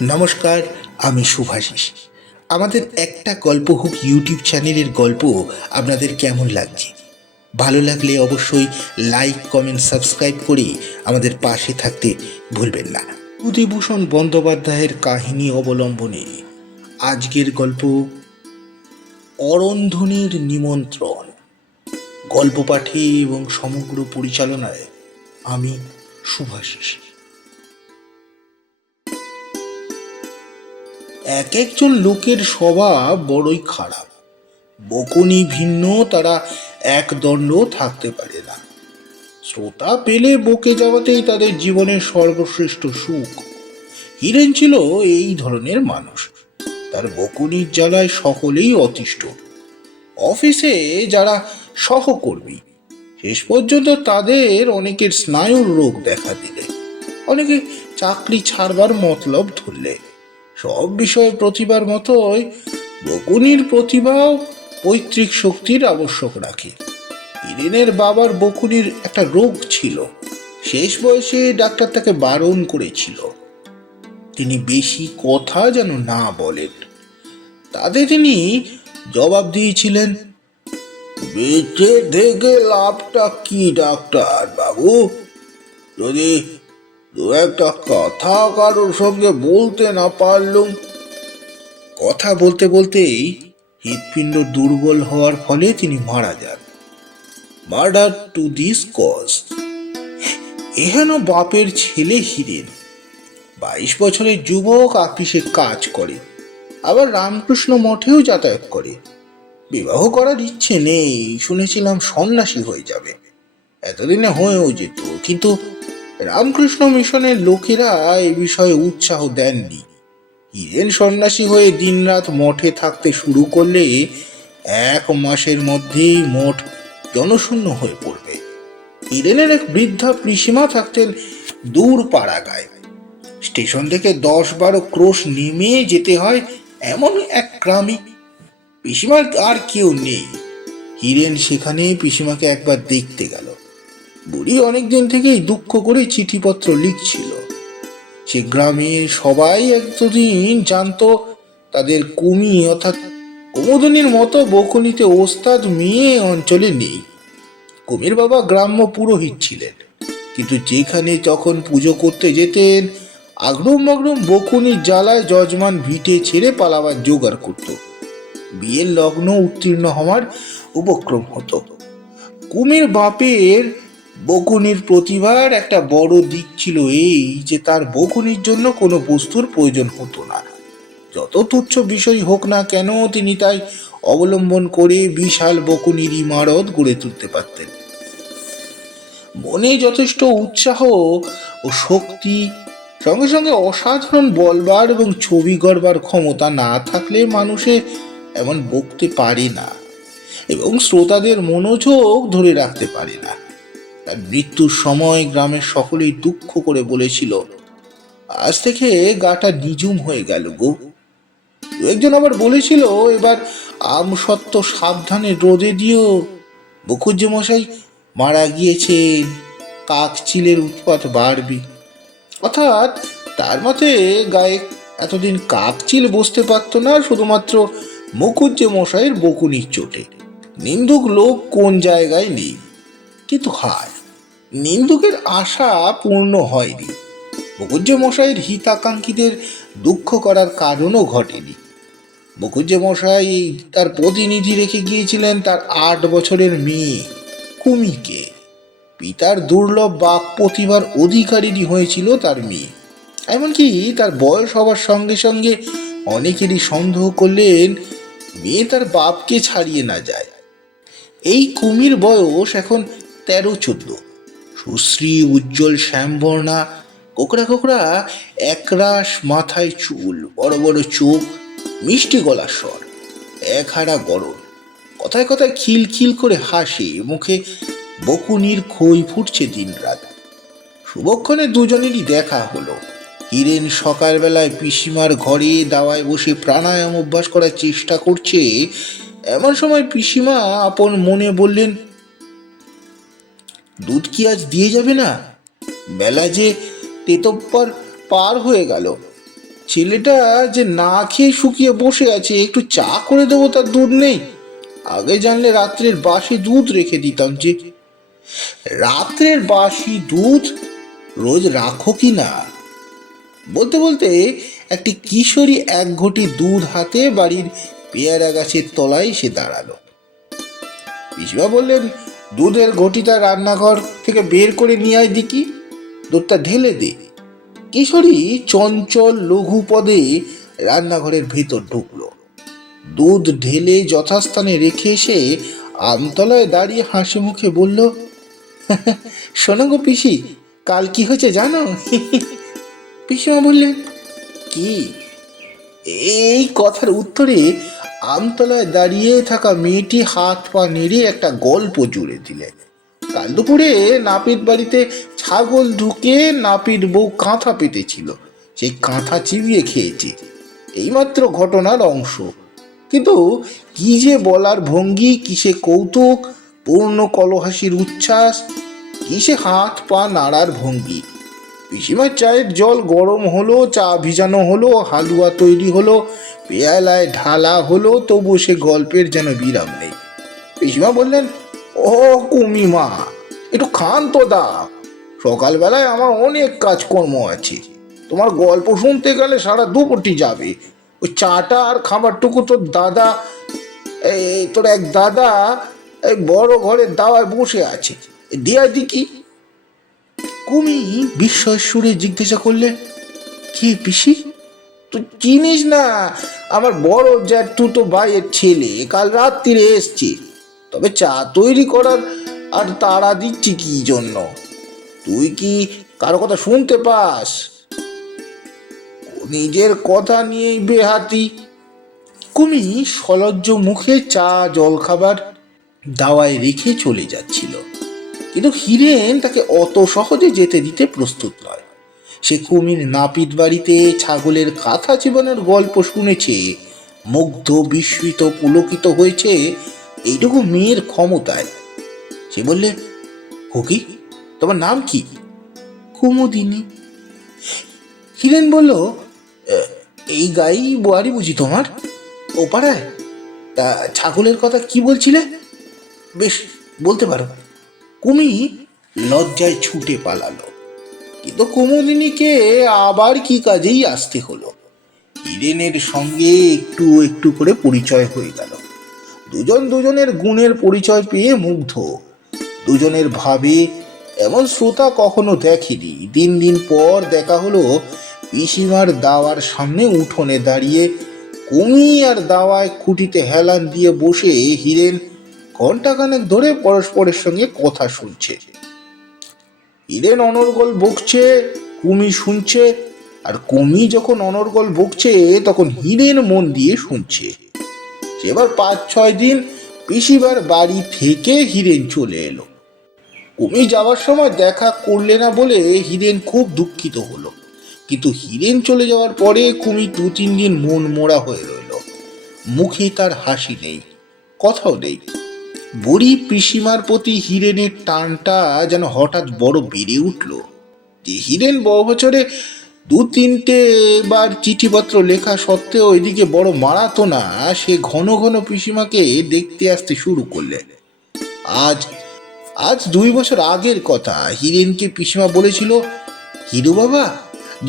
নমস্কার, আমি শুভাশিস। আমাদের একটা গল্প হুক ইউটিউব চ্যানেলের গল্প আপনাদের কেমন লাগছে? ভালো লাগলে অবশ্যই লাইক, কমেন্ট, সাবস্ক্রাইব করে আমাদের পাশে থাকতে ভুলবেন না। বিভূতিভূষণ বন্দ্যোপাধ্যায়ের কাহিনী অবলম্বনে আজকের গল্প অরন্ধনীর নিমন্ত্রণ। গল্প পাঠে এবং সমগ্র পরিচালনায় আমি শুভাশিস। এক একজন লোকের স্বভাব বড়ই খারাপ। বকুনি ভিন্ন, তারা এক দণ্ড থাকতে পারে না। শ্রোতা পেলে বকে যাওয়াতেই তাদের জীবনের সর্বশ্রেষ্ঠ সুখ। হিরেন ছিল এই ধরনের মানুষ। তার বকুনির জ্বালায় সকলেই অতিষ্ঠ। অফিসে যারা সহকর্মী, শেষ পর্যন্ত তাদের অনেকের স্নায়ুর রোগ দেখা দিলে, অনেকে চাকরি ছাড়বার মতলব ধরলে, সব বিষয়ে প্রতিভার মতোই বকুনির প্রতিভাও পৈতৃক শক্তির আবশ্যক রাখে। হিরেনের বাবার বকুনির একটা রোগ ছিল। শেষ বয়সে ডাক্তার তাকে বারণ করেছিল তিনি বেশি কথা যেন না বলেন। তাতে তিনি জবাব দিয়েছিলেন, বেঁচে থেকে লাভটা কি ডাক্তার বাবু, যদি দু একটা কথা কারোর সঙ্গে বলতে না পারলুম। কথা বলতে বলতেই হৃৎপিণ্ড দুর্বল হওয়ার ফলে তিনি মারা যান। Murder to this cause. এহেন বাপের ছেলে হিরেন 22 বছরের যুবক, অফিসে কাজ করে, আবার রামকৃষ্ণ মঠেও যাতায়াত করে। বিবাহ করার ইচ্ছে নেই, শুনেছিলাম সন্ন্যাসী হয়ে যাবে। এতদিনে হয়েও যেত, কিন্তু রামকৃষ্ণ মিশনের লোকেরা এ বিষয়ে উৎসাহ দেননি। হিরেন সন্ন্যাসী হয়ে দিনরাত মঠে থাকতে শুরু করলে 1 মাসের মধ্যেই মঠ জনশূন্য হয়ে পড়বে। হিরেনের এক বৃদ্ধা পিসিমা থাকতেন দূর পাড়াগায়। স্টেশন থেকে 10-12 ক্রোশ নেমে যেতে হয় এমন এক গ্রামে। পিসিমার আর কেউ নেই। হিরেন সেখানে পিসিমাকে একবার দেখতে গেল। বুড়ি অনেকদিন থেকেই দুঃখ করে চিঠিপত্র লিখছিল। সে গ্রামের সবাই এতদিন জানতো তাদের কুমি অর্থাৎ কুমুদিনীর মতো বকুনিতে ওস্তাদ মেয়ে অঞ্চলে নেই। কুমির বাবা গ্রাম্য পুরোহিত ছিলেন, কিন্তু যেখানে যখন পুজো করতে যেতেন, আগরুম বাগরুম বকুনির জ্বালায় যজমান ভিটে ছেড়ে পালাবার জোগাড় করত। বিয়ের লগ্ন উত্তীর্ণ হওয়ার উপক্রম হতো। কুমির বাপের বকুনির প্রতিভার একটা বড় দিক ছিল এই যে তার বকুনির জন্য কোনো বস্তুর প্রয়োজন হতো না। যত তুচ্ছ বিষয় হোক না কেন, তিনি তাই অবলম্বন করে বিশাল বকুনির ইমারত গড়ে তুলতে পারতেন। মনে যথেষ্ট উৎসাহ ও শক্তি, সঙ্গে সঙ্গে অসাধারণ বলবার এবং ছবি গড়বার ক্ষমতা না থাকলে মানুষে এমন বকতে পারে না এবং শ্রোতাদের মনোযোগ ধরে রাখতে পারে না। তার মৃত্যুর সময় গ্রামের সকলেই দুঃখ করে বলেছিল, আজ থেকে গাটা নিঝুম হয়ে গেল গো। একজন আবার বলেছিল, এবার আমসত্ত্ব সাবধানে রোদে দিও, মুখুজ্জে মশাই মারা গিয়েছেন, কাক চিলের উৎপাত বাড়বে। অর্থাৎ তার মতে গায়ে এতদিন কাক চিল বসতে পারত না, শুধুমাত্র মুখুজ্জে মশাইয়ের বকুনির চোটে। নিন্দুক লোক কোন জায়গায় নেই, কিন্তু হায়, নিন্দুকের আশা পূর্ণ হয়নি। মুখুজ্জে মশাইয়ের হিতাকাঙ্ক্ষীদের দুঃখ করার কারণও ঘটেনি। মুখুজ্জে মশাই তার প্রতিনিধি রেখে গিয়েছিলেন তার 8 বছরের মেয়ে কুমিকে। পিতার দুর্লভ বাক প্রতিভার অধিকারিণী হয়েছিল তার মেয়ে। এমনকি তার বয়স হওয়ার সঙ্গে সঙ্গে অনেকেরই সন্দেহ করলেন মেয়ে তার বাপকে ছাড়িয়ে না যায়। এই কুমির বয়স এখন 13-14। সুশ্রী, উজ্জ্বল, শ্যামবর্ণা, কোকড়া কোকড়া একরাশ মাথায় চুল, বড় বড় চোখ, মিষ্টি গলার স্বর, এক হাড়া গরম, কথায় কথায় খিলখিল করে হাসে, মুখে বকুনির খই ফুটছে দিনরাত। শুভক্ষণে দুজনেরই দেখা হলো। হিরেন সকালবেলায় পিসিমার ঘরে দাওয়ায় বসে প্রাণায়াম অভ্যাস করার চেষ্টা করছে। এমন সময় পিসিমা আপন মনে বললেন, দুধ কি আজ দিয়ে যাবে না? বেলা যে তেতব্বর পার হয়ে গেল। ছেলেটা যে না খেয়ে শুকিয়ে বসে আছে, একটু চা করে দেবো তার দুধ নেই? আগে জানলে রাত্রের বাসি দুধ রেখে দিতাম যে। রাত্রের বাসি দুধ রোজ রাখো কি না? বলতে বলতে একটি কিশোরী এক ঘটি দুধ হাতে বাড়ির পেয়ারা গাছের তলায় সে দাঁড়ালো। পিসিমা বললেন, দুধের ঘটিটা রান্নাঘর থেকে বের করে নিয়ে আয় দেখি, দুধটা ঢেলে দে। কিশোরী চঞ্চল লঘু পদে রান্নাঘরের ভেতর ঢুকলো। দুধ ঢেলে যথাস্থানে রেখে এসে আমতলায় দাঁড়িয়ে হাসি মুখে বলল, শোনো গো পিসি, কাল কি হয়েছে জানো? পিসিমা বললেন, কি? এই কথার উত্তরে আমতলায় দাঁড়িয়ে থাকা মেয়েটি হাত পা নেড়ে একটা গল্প জুড়ে দিলেন। কাল দুপুরে নাপিত বাড়িতে ছাগল ঢুকে নাপিত বউ কাঁথা পেতেছিল, সেই কাঁথা চিবিয়ে খেয়েছে। এইমাত্র ঘটনার অংশ, কিন্তু কি যে বলার ভঙ্গি, কিসে কৌতুক পূর্ণ কলহাসির উচ্ছ্বাস, কিসে হাত পা নাড়ার ভঙ্গি। পিসিমার চায়ের জল গরম হলো, চা ভিজানো হলো, হালুয়া তৈরি হলো, পেয়ালায় ঢালা হলো, তবু সে গল্পের যেন বিরাম নেই। পিসিমা বললেন, ও কুমিমা, একটু খান তো দা, সকালবেলায় আমার অনেক কাজকর্ম আছে। তোমার গল্প শুনতে গেলে সারা দুপুরটি যাবে। ওই চাটা আর খাবারটুকু তোর দাদা, তোর এক দাদা এই বড় ঘরের দাওয়ায় বসে আছে, দিয়া দিকি। কুমি বিস্ময়ের সুরে জিজ্ঞাসা করলে, কি পিসি, তুই চিনিস না? আমার বড় জ্যাঠু ভাইয়ের ছেলে কাল রাত্রিরে এসছে, তবে চা তৈরি করার আর তাড়া দিচ্ছি কি জন্য? তুই কি কারো কথা শুনতে পাস? নিজের কথা নিয়েই বেহাতি। কুমি সলজ্জ মুখে চা জলখাবার দাওয়ায় রেখে চলে যাচ্ছিল, কিন্তু হিরেন তাকে অত সহজে যেতে দিতে প্রস্তুত নয়। সে কুমির নাপিত বাড়িতে ছাগলের কাঁথা চিবানোর গল্প শুনেছে, মুগ্ধ বিস্মিত পুলকিত হয়েছে এইটুকু মেয়ের ক্ষমতায়। সে বললে, হকি, তোমার নাম কি? কুমুদিনী। হিরেন বলল, এই গাই বোয়ারি বুঝি তোমার, ও পাড়ায়? তা ছাগলের কথা কি বলছিলে? বেশ, বলতে পারো। কুমি লজ্জায় ছুটে পালালো, কিন্তু কুমুদিনীকে আবার কি কাজেই আসতে হলো। হিরেনের সঙ্গে একটু একটু করে পরিচয় হয়ে গেল। দুজন দুজনের গুণের পরিচয় পেয়ে মুগ্ধ। দুজনের ভাবে এমন শ্রোতা কখনো দেখেনি। দিন দিন পর দেখা হলো পিসিমার দাওয়ার সামনে উঠোনে দাঁড়িয়ে কুমি আর দাওয়ায় খুঁটিতে হেলান দিয়ে বসে হিরেন ঘণ্টাখানেক ধরে পরস্পরের সঙ্গে কথা শুনছে। হিরেন অনর্গল বকছে, কুমি শুনছে, আর কুমি যখন অনর্গল বকছে তখন হিরেন মন দিয়ে শুনছে। এবার 5-6 দিন পিসিবার বাড়ি থেকে হিরেন চলে এলো। কুমি যাওয়ার সময় দেখা করলে না বলে হিরেন খুব দুঃখিত হলো, কিন্তু হিরেন চলে যাওয়ার পরে কুমি 2-3 দিন মন মোড়া হয়ে রইল। মুখে তার হাসি নেই, কথাও নেই। বুড়ি পিসিমার প্রতি হিরেনের টানটা যেন হঠাৎ বড় বেড়ে উঠল। যে হিরেন বছরে 2-3টে বার চিঠিপত্র লেখা সত্ত্বেও এদিকে বড় মারাতো না, সে ঘন ঘন পিসিমাকে দেখতে আসতে শুরু করলে। আজ আজ 2 বছর আগের কথা। হিরেনকে পিসিমা বলেছিল, হিরু বাবা,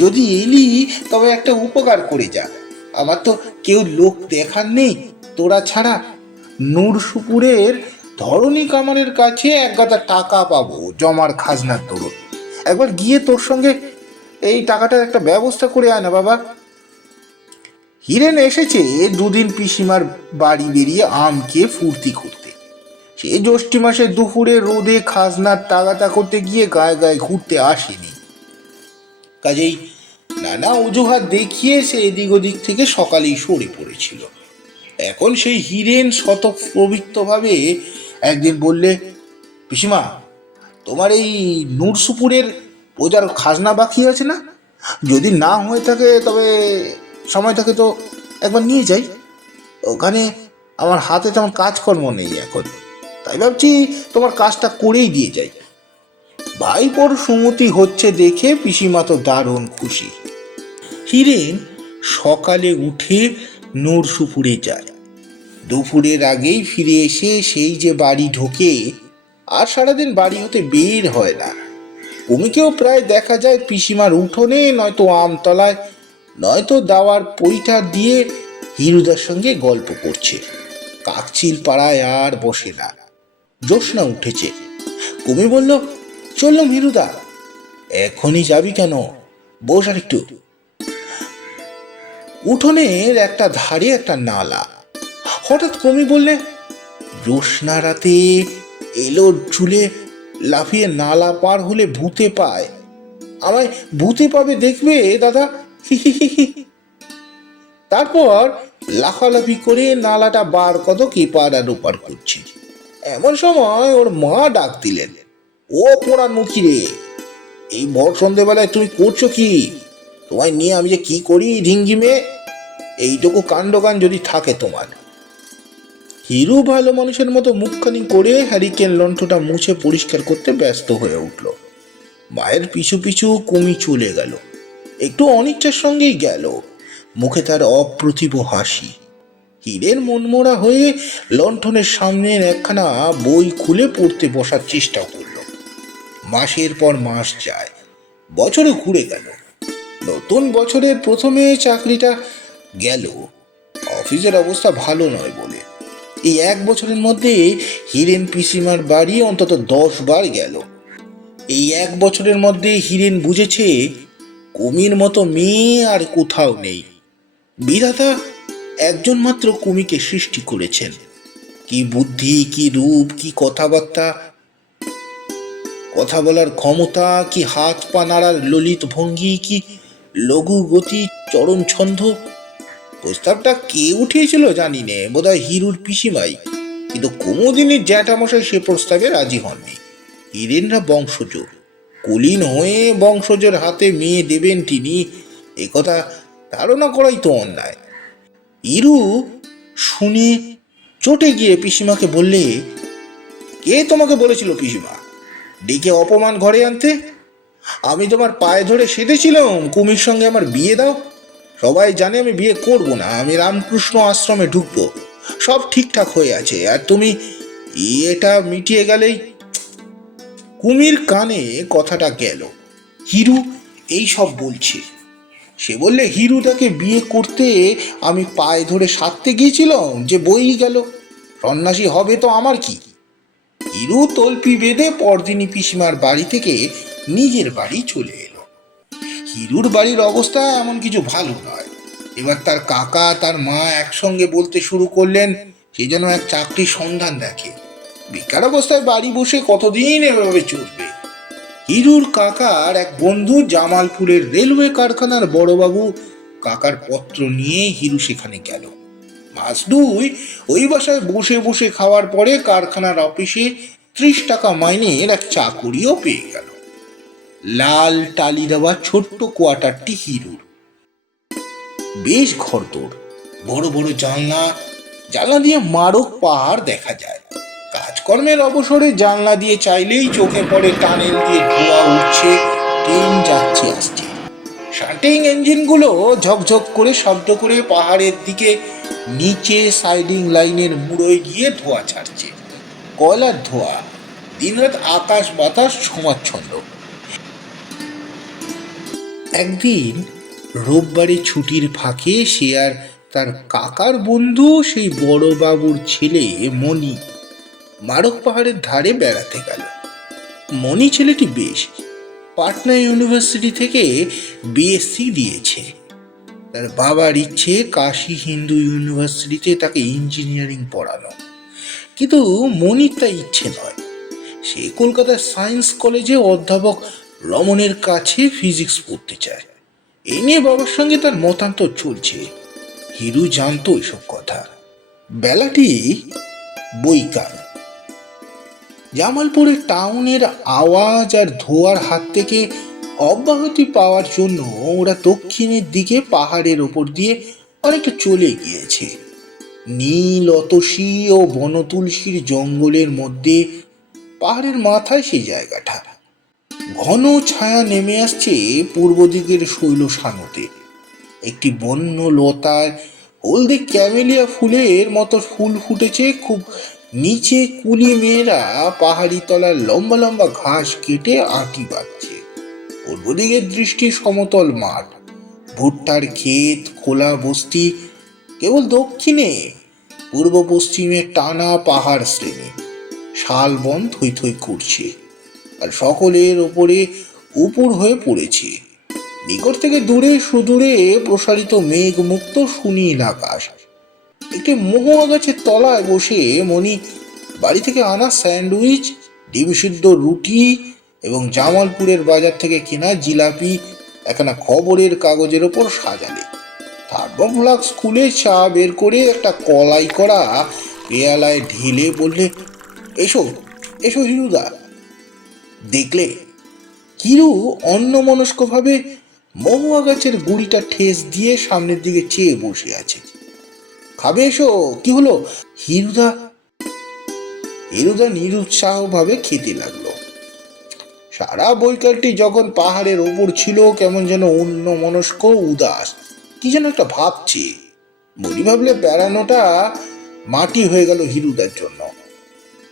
যদি এলি তবে একটা উপকার করে যা, আমার তো কেউ লোক দেখার নেই তোরা ছাড়া। নূরসুপুরের ধরণী কামারের কাছে 1 গাদা টাকা পাবো জমার খাজনার দরুন, একবার গিয়ে তোর সঙ্গে এই টাকাটার একটা ব্যবস্থা করে আয় না বাবা। হিরেন এসেছে 2 দিন পিসিমার বাড়ি বেরিয়ে আম খেয়ে ফুর্তি করতে। সে জ্যৈষ্ঠ মাসে দুপুরে রোদে খাজনার তাগাদা করতে গিয়ে গায়ে গায়ে ঘুরতে আসেনি। কাজেই নানা অজুহাত দেখিয়ে সে এদিক ওদিক থেকে সকালেই সরে পড়েছিল। এখন সেই হিরেন স্বতঃপ্রবৃত্তভাবে একদিন বললে, পিসিমা, তোমার এই নূরসুপুরের প্রজার খাজনা বাকি আছে না? যদি না হয়ে থাকে তবে সময় থাকে তো একবার নিয়ে যাই। ওখানে আমার হাতে তেমন কাজকর্ম নেই এখন, তাই ভাবছি তোমার কাজটা করেই দিয়ে যাই। ভাইপোর সুমতি হচ্ছে দেখে পিসিমা তো দারুণ খুশি। হিরেন সকালে উঠে নূরসুপুরে যায়। দুপুরের আগেই ফিরে এসে সেই যে বাড়ি ঢোকে, আর সারাদিন বাড়ি হতে বের হয় না। কুমিকেও প্রায় দেখা যায় পিসিমার উঠোনে, নয়তো আমতলায়, নয়তো দাওয়ার পইটা দিয়ে হিরুদার সঙ্গে গল্প করছে। কাকচিল পাড়ায় আর বসে না। জ্যোৎস্না উঠেছে। কুমি বলল, চললাম হিরুদা। এখনই যাবি কেন? বস আর একটু। উঠোনের একটা ধারে একটা নালা। হঠাৎ কুমি বললে, জ্যোৎস্না রাতে এলো চুলে লাফিয়ে নালা পার হলে ভূতে পায়। আমায় ভূতে পাবে দেখবে দাদা। তারপর লাফালাফি করে নালাটা বার কদক এপার আর ওপার করছে। এমন সময় ওর মা ডাক দিলেন, ও পোড়ার মুখী রে, এই ভর সন্ধেবেলায় তুমি করছো কি? তোমায় নিয়ে আমি যে কি করি ঢিঙ্গিমে, এইটুকু কাণ্ডজ্ঞান যদি থাকে তোমার। হিরু ভালো মানুষের মতো মুখখানি করে হ্যারিকেন লণ্ঠটা মুছে পরিষ্কার করতে ব্যস্ত হয়ে উঠল। মায়ের পিছু পিছু কুমি চলে গেল। একটু অনিচ্ছার সঙ্গেই গেল। মুখে তার অপ্রতিভ হাসি। হীরের মনমোড়া হয়ে লণ্ঠনের সামনের একখানা বই খুলে পড়তে বসার চেষ্টা করল। মাসের পর মাস যায়, বছরও ঘুরে গেল। নতুন বছরের প্রথমে চাকরিটা গেল। অফিসের অবস্থা ভালো নয় বলে এই 1 বছরের মধ্যে হীরেন পিসিমার বাড়ি অন্তত 10 বার গেল। এই 1 বছরের মধ্যে হীরেন বুঝেছে কুমির মতো মেয়ে আর কোথাও নেই। বিধাতা একজন মাত্র কুমিকে সৃষ্টি করেছেন। কি বুদ্ধি, কি রূপ, কি কথাবার্তা, কথা বলার ক্ষমতা, কি হাত পা নাড়ার ললিত ভঙ্গি, কি লঘু গতি, চরণ ছন্দ। প্রস্তাবটা কে উঠিয়েছিল জানি নে, বোধহয় হিরুর পিসিমাই। কিন্তু কুমুদিনীর জ্যাঠামশাই সে প্রস্তাবে রাজি হননি। হীরেনরা বংশজ, কুলীন হয়ে বংশজের হাতে মেয়ে দেবেন তিনি, একথা ধারণা করাই তো অন্যায়। হিরু শুনে চটে গিয়ে পিসিমাকে বললে, কে তোমাকে বলেছিল পিসিমা ডেকে অপমান ঘরে আনতে? আমি তোমার পায়ে ধরে সেধেছিলাম কুমির সঙ্গে আমার বিয়ে দাও। সবাই জানে আমি বিয়ে করব না, আমি রামকৃষ্ণ আশ্রমে ঢুকবো। সব ঠিকঠাক হয়ে আছে, আর তুমি এটা মিটিয়ে গেলেই। কুমির কানে কথাটা গেল, হিরু এই সব বলছে। সে বললে, হিরুটাকে বিয়ে করতে আমি পায়ে ধরে সারতে গিয়েছিলাম যে বই গেল, সন্ন্যাসী হবে তো আমার কি। হিরু তল্পি বেঁধে পরদিনই পিসিমার বাড়ি থেকে নিজের বাড়ি চলে এলো। হিরুর বাড়ির অবস্থা এমন কিছু ভালো নয়। এবার তার কাকা তার মা একসঙ্গে বলতে শুরু করলেন সে যেন এক চাকরির সন্ধান দেখে। বেকার অবস্থায় বাড়ি বসে কতদিন এভাবে চলবে। হিরুর কাকার এক বন্ধু জামালপুরের রেলওয়ে কারখানার বড়বাবু কাকার পত্র নিয়ে হিরু সেখানে গেল। মাস 2 ওই বাসায় বসে বসে খাওয়ার পরে কারখানার অফিসে 30 টাকা মাইনের এক চাকুরিও পেয়ে গেল। লাল টালি দেওয়া ছোট্ট কোয়ার্টারটি হিরুর। বেশ ঘরদোর, বড় বড় জানলা, জানলা দিয়ে মারক পাহাড় দেখা যায়। কাজকর্মের অবসরে জানলা দিয়ে চাইলেই চোখে পড়ে টানেল দিয়ে ধোঁয়া উঠছে, ট্রেন যাচ্ছে আসছে। শার্টিং ইঞ্জিনগুলো ঝকঝক করে শব্দ করে পাহাড়ের দিকে নিচে সাইডিং লাইনের মুড়োয় গিয়ে ধোঁয়া ছাড়ছে। কয়লার ধোঁয়া, দিনরাত আকাশ বাতাস ছোঁয়াচ্ছন্দ। একদিন রোববারে ছুটির ফাঁকে সে আর তার কাকার বন্ধু সেই বড় বাবুর ছেলে মণি মারক পাহাড়ের ধারে বেড়াতে গেল। মণি ছেলেটি বেশ, পাটনা ইউনিভার্সিটি থেকে বিএসসি দিয়েছে। তার বাবার ইচ্ছে কাশী হিন্দু ইউনিভার্সিটিতে তাকে ইঞ্জিনিয়ারিং পড়ানো, কিন্তু মনির তা ইচ্ছে নয়। সে কলকাতার সায়েন্স কলেজে অধ্যাপক রমনের কাছে ফিজিক্স পড়তে চায়। এ নিয়ে বাবার সঙ্গে তার মতান্তর চলছে। হিরু জানতো এসব কথা। বেলাটি বৈকাল। জামালপুরের টাউনের আওয়াজ আর ধোঁয়ার হাত থেকে অব্যাহতি পাওয়ার জন্য ওরা দক্ষিণের দিকে পাহাড়ের ওপর দিয়ে অনেকটা চলে গিয়েছে। নীল অতসী ও বনতুলসীর জঙ্গলের মধ্যে পাহাড়ের মাথায় সেই জায়গাটা। ঘন ছায়া নেমে আসছে পূর্ব দিকের শৈল সানুতে। একটি বন্য লতায় হলদে ক্যামেলিয়া ফুলের মতো ফুল ফুটেছে। খুব নিচে কুলি মেয়েরা পাহাড়ি তলার লম্বা লম্বা ঘাস কেটে আঁটি বাঁধছে। পূর্ব দিকের দৃষ্টি সমতল মাঠ, ভুট্টার ক্ষেত, খোলা বস্তি। কেবল দক্ষিণে পূর্ব পশ্চিমে টানা পাহাড় শ্রেণী, শালবন থই থই করছে আর সকলের ওপরে উপুর হয়ে পড়েছে। নিকট থেকে দূরে সুদূরে প্রসারিত মেঘ মুক্ত সুনীল আকাশ। একটি মহুয়া গাছের তলায় বসে মণি বাড়ি থেকে আনা স্যান্ডউইচ, ডিম সিদ্ধ রুটি এবং জামালপুরের বাজার থেকে কেনা জিলাপি একখানা খবরের কাগজের ওপর সাজালে। থার্মোফ্লাক্স খুলে চা বের করে একটা কলাই করা পেয়ালায় ঢেলে বললে, এসো এসো হিরুদা। দেখলে হিরু অন্যমনস্কভাবে মহুয়া গাছের গুড়িটা ঠেস দিয়ে সামনের দিকে চেয়ে বসে আছে। খাবে এসো, কি হলো? হিরুদা হিরুদা নিরুৎসাহ ভাবে খেতে লাগলো। সারা বৈকালটি যখন পাহাড়ের ওপর ছিল কেমন যেন অন্যমনস্ক উদাস, কি যেন একটা ভাবছে। মনি ভাবলে বেড়ানোটা মাটি হয়ে গেল হিরুদার জন্য।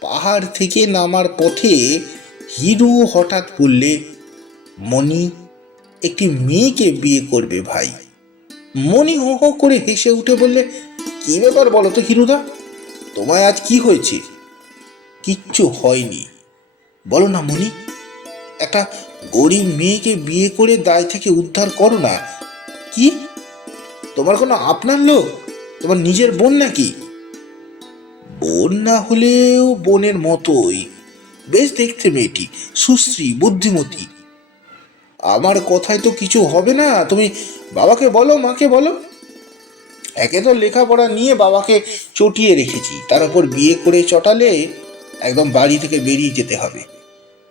পাহাড় থেকে নামার পথে হিরু হঠাৎ বললে, মনি একটি মেয়েকে বিয়ে করবে ভাই। মনি হো হো করে হেসে উঠে বললে, কি ব্যাপার বলো তো হিরুদা, তোমায় আজ কি হয়েছে? কিচ্ছু হয়নি, বলো না মনি। একটা গরিব মেয়েকে বিয়ে করে দায় থেকে উদ্ধার করো না। কি, তোমার কোনো আপনার লোক? তোমার নিজের বোন নাকি? বোন না হলেও বোনের মতোই, বেশ দেখতে মেয়েটি, সুশ্রী, বুদ্ধিমতী। আমার কথায় তো কিছু হবে না, তুমি বাবাকে বলো, মাকে বলো। একে তো লেখাপড়া নিয়ে বাবাকে চটিয়ে রেখেছি, তার উপর বিয়ে করে চটালে একদম বাড়ি থেকে বেরিয়ে যেতে হবে।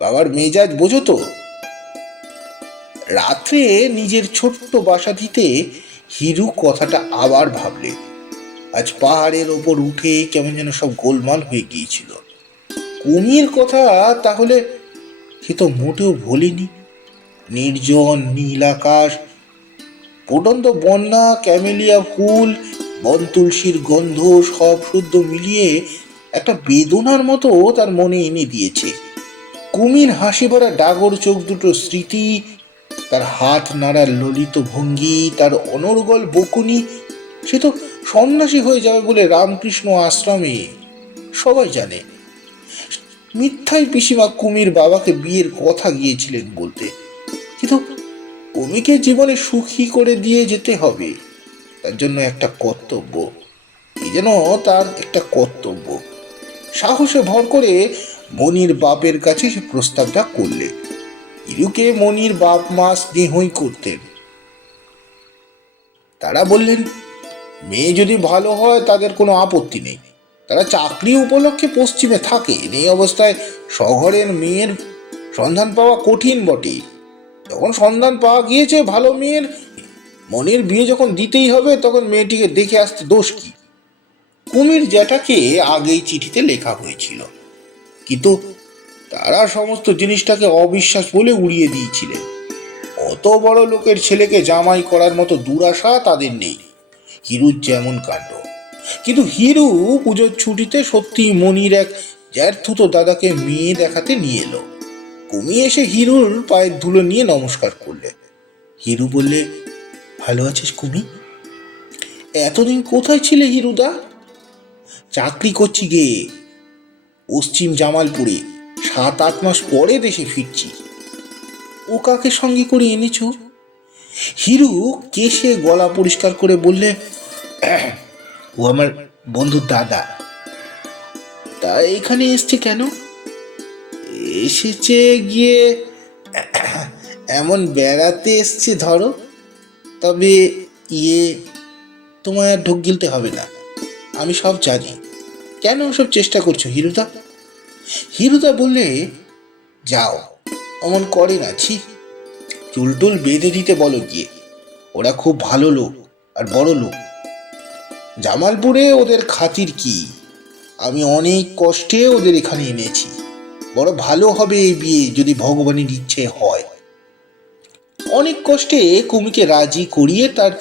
বাবার মেজাজ বোঝো তো। রাত্রে নিজের ছোট্ট বাসাটিতে হিরু কথাটা আবার ভাবলে। আজ পাহাড়ের ওপর উঠে কেমন যেন সব গোলমাল হয়ে গিয়েছিল। কুমির কথা তাহলে সে তো মোটেও ভোলেনি। নির্জন নীল আকাশ, ফুটন্ত বন্যা, ক্যামেলিয়া ফুল, বন তুলসীর গন্ধ সব শুদ্ধ মিলিয়ে একটা বেদনার মতো তার মনে এনে দিয়েছে। কুমির হাসি ভরা ডাগর চোখ দুটো স্মৃতি, তার হাত নাড়ার ললিত ভঙ্গি, তার অনর্গল বকুনি। সে তো সন্ন্যাসী হয়ে যাবে বলে রামকৃষ্ণ আশ্রমে সবাই জানে। মিথ্যাই পিসিমা কুমির বাবাকে বিয়ের কথা গিয়েছিলেন বলতে। কিন্তু কুমিকে জীবনে সুখী করে দিয়ে যেতে হবে, তার জন্য একটা কর্তব্য। এই যেন তার একটা কর্তব্য। সাহসে ভর করে মনির বাপের কাছে সে প্রস্তাবটা করলে। হিরুকে মনির বাপ মা স্নেহই করতেন। তারা বললেন, মেয়ে যদি ভালো হয় তাদের কোনো আপত্তি নেই। তারা চাকরি উপলক্ষে পশ্চিমে থাকে, এই অবস্থায় শহরের মেয়ের সন্ধান পাওয়া কঠিন বটে। যখন সন্ধান পাওয়া গিয়েছে ভালো মেয়ের, মনির বিয়ে যখন দিতেই হবে তখন মেয়েটিকে দেখে আসতে দোষ কি? কুমির জ্যাঠাকে আগেই চিঠিতে লেখা হয়েছিল, কিন্তু তারা সমস্ত জিনিসটাকে অবিশ্বাস বলে উড়িয়ে দিয়েছিলেন। অত বড় লোকের ছেলেকে জামাই করার মতো দুরাশা তাদের নেই। হিরুর যেমন কাণ্ড। কিন্তু হিরু পুজোর ছুটিতে সত্যি মনির এক জ্যাঠতুতো দাদাকে মেয়ে দেখাতে নিয়ে এলো। কুমি এসে হিরুর পায়ের ধুলো নিয়ে নমস্কার করলে। হিরু বললে, ভালো আছিস কুমি? এতদিন কোথায় ছিলে হিরুদা? চাকরি করছি গে, পশ্চিম জামালপুরে। 7-8 মাস পরে দেশে ফিরছি। ও কাকে সঙ্গে করে এনেছো? হিরু কেশে গলা পরিষ্কার করে বললে, ও আমার বন্ধুর দাদা। তা এখানে এসছে কেন? এসেছে গিয়ে এমন বেড়াতে এসছে ধরো। তবে তোমায় আর ঢোক গিলতে হবে না, আমি সব জানি। কেন সব চেষ্টা করছো হিরুদা? হিরুদা বললে, যাও, অমন করে না, ছি। চুলটুল বেঁধে দিতে বলো গিয়ে। ওরা খুব ভালো লোক আর বড় লোক। জামালপুরে ওদের খাতির কি, আমি অনেক কষ্টে ওদের এখানে এনেছি। বড় ভালো হবে এই বিয়ে যদি ভগবানের ইচ্ছে হয়। অনেক কষ্টে কুমিকে রাজি করিয়ে তার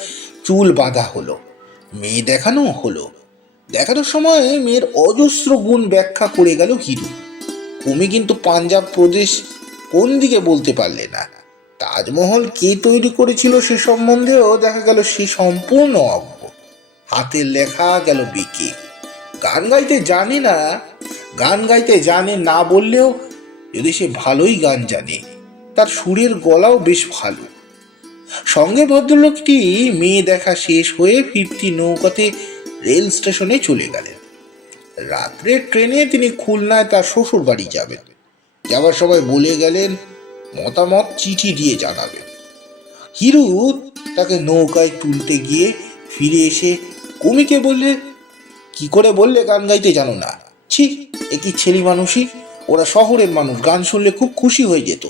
চুল বাঁধা হলো, মেয়ে দেখানো হলো। দেখানোর সময় মেয়ের অজস্র গুণ ব্যাখ্যা করে গেল হিরু। তুমি কিন্তু পাঞ্জাব প্রদেশ কোন দিকে বলতে পারলে না। তাজমহল কে তৈরি করেছিল সে সম্বন্ধেও দেখা গেল সে সম্পূর্ণ অজ্ঞ। হাতের লেখা গেল বেঁকে। গান গাইতে জানে না, গান গাইতে জানে না বললেও যদি সে ভালোই গান জানে, তার সুরের গলাও বেশ ভালো। সঙ্গে ভদ্রলোকটি মেয়ে দেখা শেষ হয়ে ফিরতি নৌকাতে রেল স্টেশনে চলে গেলেন। রাত্রের ট্রেনে তিনি খুলনায় তার শ্বশুর বাড়ি যাবেন। যাওয়ার সময় বলে গেলেন মতামত চিঠি দিয়ে জানাবেন। হিরু তাকে নৌকায় তুলতে গিয়ে ফিরে এসে কুমিকে বললে, কি করে বললে গান গাইতে জানো না? ছি, একই ছেলে মানুষই, ওরা শহরের মানুষ, গান শুনলে খুব খুশি হয়ে যেত।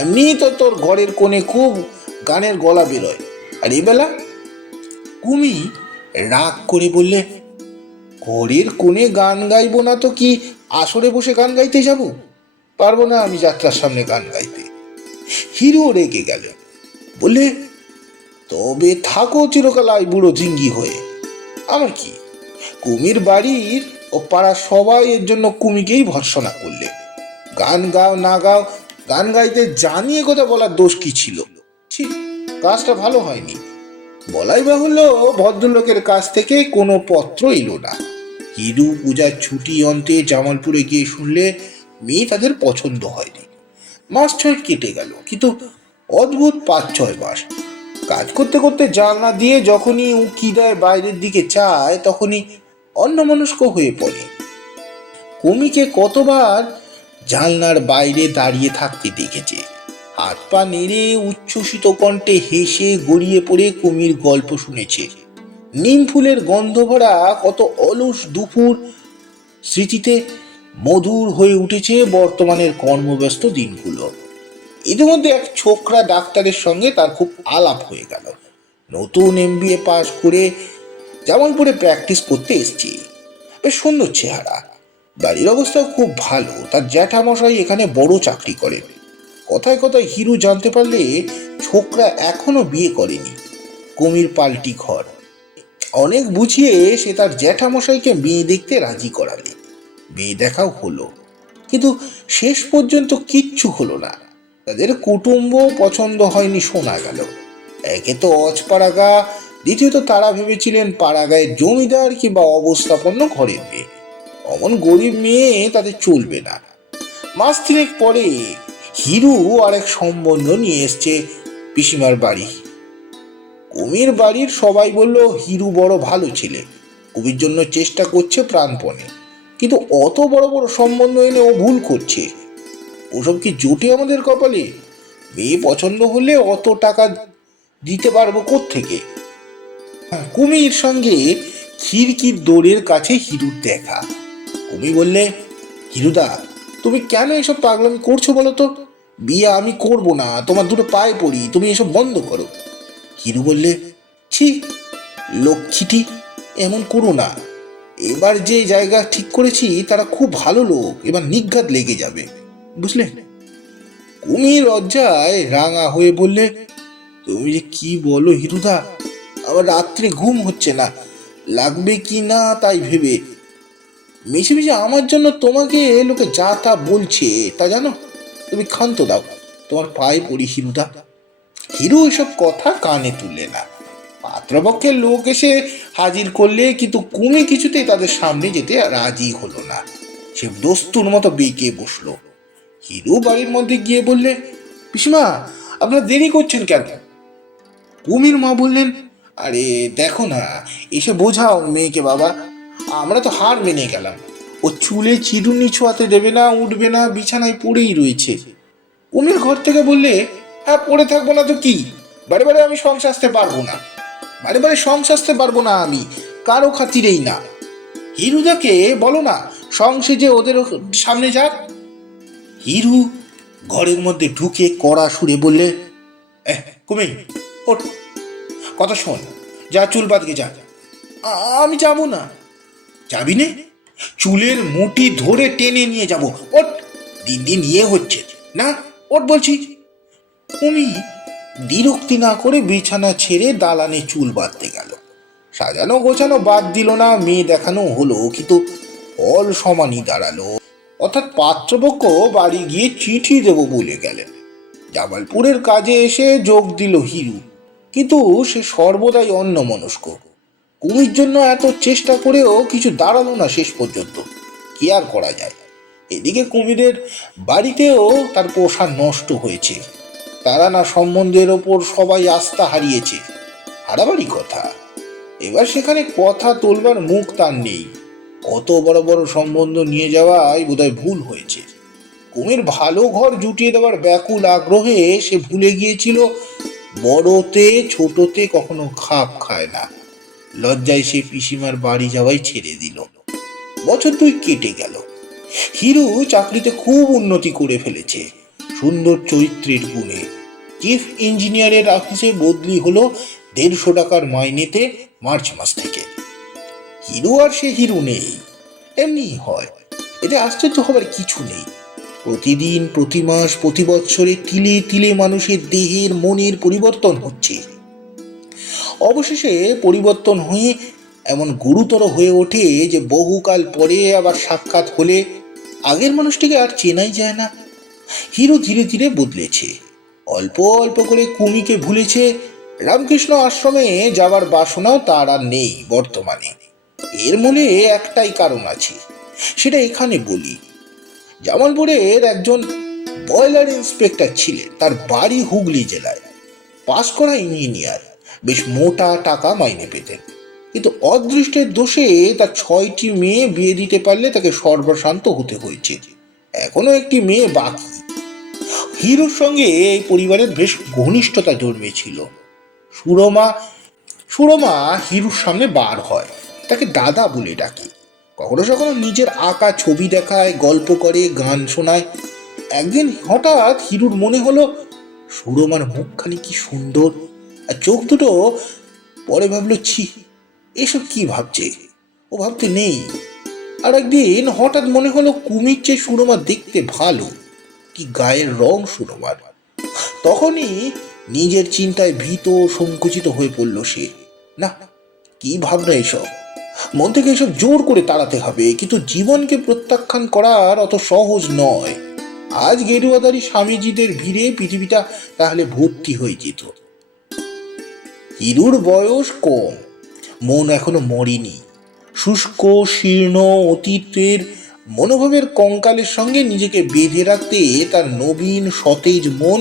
এমনি তো তোর ঘরের কোণে খুব গানের গলা বেরোয়, আর এবেলা? কুমি রাগ করে বললে, ঘরের কোণে গান গাইবো না তো কি আসরে বসে গান গাইতে যাব? পারবো না আমি যাত্রার সামনে গান গাইতে। হিরো রেগে গেল, বললে, তবে থাকো চিরকাল আই বুড়ো জিঙ্গি হয়ে, আমার কি? কুমির বাড়ির ও পাড়ার সবাই এর জন্য কুমিকেই ভর্সনা করলে। গান গাও না গাও, গান গাইতে জানিয়ে কথা বলার দোষ কি ছিল? ছি, কাজটা ভালো হয়নি। বলাই বাহুল্য ভদ্রলোকের কাছ থেকে কোনো পত্র এলো না। হিরু পূজার ছুটি অন্তে জামালপুরে গিয়ে শুনলে মেয়ে তাদের পছন্দ হয়নি। মাস 6 কেটে গেল, কিন্তু অদ্ভুত 5-6 মাস। কাজ করতে করতে জানলা দিয়ে যখনই উঁকি দেয় বাইরের দিকে চায়, তখনই অন্যমনস্ক হয়ে পড়ে। কুমিকে কতবার জানলার বাইরে দাঁড়িয়ে থাকতে দেখেছে। হাত পা নেড়ে উচ্ছ্বসিত কণ্ঠে হেসে গড়িয়ে পড়ে কুমির গল্প শুনেছে। নিম ফুলের গন্ধ ভরা কত অলস দুপুর স্মৃতিতে মধুর হয়ে উঠেছে বর্তমানের কর্মব্যস্ত দিনগুলো। ইতিমধ্যে এক ছোকরা ডাক্তারের সঙ্গে তার খুব আলাপ হয়ে গেল। নতুন MBA পাশ করে জামালপুরে প্র্যাকটিস করতে এসছে। বেশ সুন্দর চেহারা, বাড়ির অবস্থাও খুব ভালো। তার জ্যাঠামশাই এখানে বড় চাকরি করেন। কথায় কথায় হিরু জানতে পারলে ছোকরা এখনো বিয়ে করেনি, কুমির পাল্টি ঘর। অনেক বুঝিয়ে সে তার জ্যাঠামশাইকে মেয়ে দেখতে রাজি করালে। মেয়ে দেখাও হলো, কিন্তু শেষ পর্যন্ত কিচ্ছু হলো না। তাদের কুটুম্ব পছন্দ হয়নি শোনা গেল। একে তো অজপাড়াগা, দ্বিতীয়ত তারা ভেবেছিলেন পাড়াগাঁয়ের জমিদার কিংবা অবস্থাপন্ন ঘরের মেয়ে। অমন গরিব মেয়ে তাদের চলবে না। মাস 3 পরে হিরু আরেক সম্বন্ধ নিয়ে এসছে পিসিমার বাড়ি। কুমির বাড়ির সবাই বলল হিরু বড় ভালো ছেলে, কুমির জন্য চেষ্টা করছে প্রাণপণে, কিন্তু অত বড় বড় সম্বন্ধ এনে ও ভুল করছে। ওসব কি জোটে আমাদের কপালে? মেয়ে পছন্দ হলে অত টাকা দিতে পারবো কোত্থেকে? কুমির সঙ্গে খিড়কির দৌড়ের কাছে হিরুর দেখা। কুমি বললে, হিরুদা, তুমি কেন এসব পাগলামি করছো বলো তো? বিয়ে আমি করব না, তোমার দুটো পায়ে পড়ি, তুমি এসব বন্ধ করো। হিরু বললে, ছি লক্ষ্মীটি, এমন করো না। এবার যে জায়গা ঠিক করেছি তারা খুব ভালো লোক, এবার নিঘাত লেগে যাবে, বুঝলে? কুমির লজ্জায় রাঙা হয়ে বললে, তুমি যে কি বলো হিরুদা, আবার রাত্রে ঘুম হচ্ছে না, লাগবে কি না তাই ভেবে। মিশে মিশে আমার জন্য তোমাকে লোকে যা তা বলছে তা জানো? তুমি ক্ষান্ত দাও, তোমার পায়ে পড়ি হিরুদা। হিরু এসব কথা কানে তুললে না। পাত্রপক্ষের লোক এসে হাজির করলে, কিন্তু কুমি কিছুতেই তাদের সামনে যেতে রাজি হলো না। সে দস্তুর মতো বেঁকে বসলো। হিরু বাড়ির মধ্যে গিয়ে বললে, পিসিমা, আপনারা দেরি করছেন কেন? কুমির মা বললেন, আরে দেখো না, এসে বোঝাও মেয়েকে বাবা, আমরা তো হার মেনে গেলাম। ও চুলে চিরুনি ছোঁয়াতে দেবে না, উঠবে না, বিছানায় পড়েই রয়েছে। কুমির ঘর থেকে বললে, হ্যাঁ পড়ে থাকবো না তো কি, বারে বারে আমি সংসার আসতে পারবো না, বারে বারে সংসার আসতে পারবো না আমি, কারো খাতিরেই না। হিরুদাকে বলো না সংসেজে ওদের সামনে যাক। হিরু ঘরের মধ্যে ঢুকে কড়া সুরে বললে, কুমির ওঠ, কথা শোন, যা চুল বাঁধকে যা। আমি যাবো না। যাবি নে? চুলের মুঠি ধরে টেনে নিয়ে যাব। ওঠ, দিন দিন ইয়ে হচ্ছে না, ওঠ বলছি। কুমি বিরক্তি না করে বিছানা ছেড়ে দালানে চুল বাঁধতে গেল। সাজানো গোছানো বাদ দিল না, মেয়ে দেখানো হলো, কিন্তু ফল সমানই দাঁড়ালো। অর্থাৎ পাত্রপক্ষ বাড়ি গিয়ে চিঠি দেব বলে গেলেন। জামালপুরের কাজে এসে যোগ দিল হিরু, কিন্তু সে সর্বদাই অন্যমনস্ক। কুমির জন্য এত চেষ্টা করেও কিছু দাঁড়ালো না শেষ পর্যন্ত। কি আর করা যায়। এদিকে কুমিরের বাড়িতেও তার পোষা নষ্ট হয়েছে। তারা না সম্বন্ধের ওপর সবাই আস্থা হারিয়েছে। হারাবারই কথা, এবার সেখানে কথা তোলবার মুখ তার নেই। অত বড় বড় সম্বন্ধ নিয়ে যাওয়াই বোধহয় ভুল হয়েছে। কুমির ভালো ঘর জুটিয়ে দেওয়ার ব্যাকুল আগ্রহে সে ভুলে গিয়েছিল বড়তে ছোটতে কখনো খাপ খায় না। লজ্জায় সে পিসিমার বাড়ি যাওয়াই ছেড়ে দিল। বছর দুই কেটে গেল। হিরু চাকরিতে খুব উন্নতি করে ফেলেছে, সুন্দর চরিত্রের গুণে। চিফ ইঞ্জিনিয়ারের অফিসে বদলি হলো 150 টাকার মাইনেতে মার্চ মাস থেকে। হিরু আর সে হিরু নেই, এমনি হয়। এতে আশ্চর্য হবার কিছু নেই। প্রতিদিন, প্রতি মাস, প্রতি বৎসরে তিলে তিলে মানুষের দেহের মনের পরিবর্তন হচ্ছে। অবশেষে পরিবর্তন হয়ে এমন গুরুতর হয়ে ওঠে যে বহুকাল পরে আবার সাক্ষাৎ হলে আগের মানুষটিকে আর চেনাই যায় না। হিরু ধীরে ধীরে বদলেছে। অল্প অল্প করে কুমিকে ভুলেছে। রামকৃষ্ণ আশ্রমে যাওয়ার বাসনাও তার আর নেই বর্তমানে। এর মূলে একটাই কারণ আছে, সেটা এখানে বলি। জামালপুরের একজন বয়লার ইন্সপেক্টর ছিলেন, তার বাড়ি হুগলি জেলায়। পাস করা ইঞ্জিনিয়ার, বেশ মোটা টাকা মাইনে পেতেন। কিন্তু অদৃষ্টের দোষে তার 6টি মেয়ে বিয়ে দিতে পারলে তাকে সর্বশান্ত হতে হয়েছে। এখনো একটি মেয়ে বাকি। হিরুর সঙ্গে এই পরিবারের বেশ ঘনিষ্ঠতা জন্মেছিল। সুরমা সুরমা হিরুর সামনে বার হয়, তাকে দাদা বলে ডাকে। কখনো কখনো নিজের আঁকা ছবি দেখায়, গল্প করে, গান শোনায়। একদিন হঠাৎ হিরুর মনে হলো সুরমার মুখখানি কি সুন্দর, আর চোখ দুটো। পরে ভাবলো, ছি, এসব কি ভাবছে, ও ভাবতে নেই। আর একদিন হঠাৎ মনে হলো কুমির চেয়ে সুরমা দেখতে ভালো, কি গায়ের রং সুরমার। তখনই নিজের চিন্তায় ভীত সংকুচিত হয়ে পড়ল সে। না, কি ভাবনা এসব, মন থেকে এসব জোর করে তাড়াতে হবে। কিন্তু জীবনকে প্রত্যাখ্যান করার অত সহজ নয়। আজ গেরুয়াদারি স্বামীজিদের ভিড়ে পৃথিবীটা তাহলে ভর্তি হয়ে যেত। হিরুর বয়স কম, মন এখনো মরেনি। শুষ্ক শীর্ণ অতীতের মনোভাবের কঙ্কালের সঙ্গে নিজেকে বেঁধে রাখতে তার নবীন সতেজ মন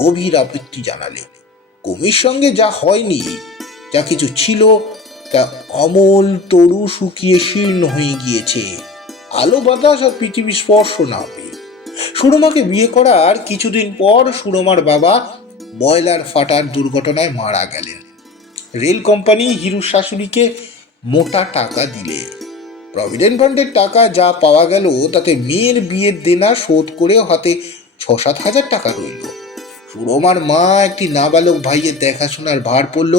গভীর আপত্তি জানালে। কুমির সঙ্গে যা হয়নি, যা কিছু ছিল, তা অমল তরু শুকিয়ে শীর্ণ হয়ে গিয়েছে, আলো বাতাস আর পৃথিবীর স্পর্শ না পেয়ে। সুরমাকে বিয়ে করার কিছুদিন পর সুরমার বাবা বয়লার ফাটার দুর্ঘটনায় মারা গেলেন। রেল কোম্পানি হিরুর শাশুড়িকে মোটা টাকা দিলে। প্রভিডেন্ট ফান্ডের টাকা যা পাওয়া গেল তাতে মেয়ের বিয়ের দেনা শোধ করে হাতে 6-7 হাজার টাকা রইল। সুরমার মা একটি নাবালক ভাইয়ের দেখাশোনার ভার পড়ল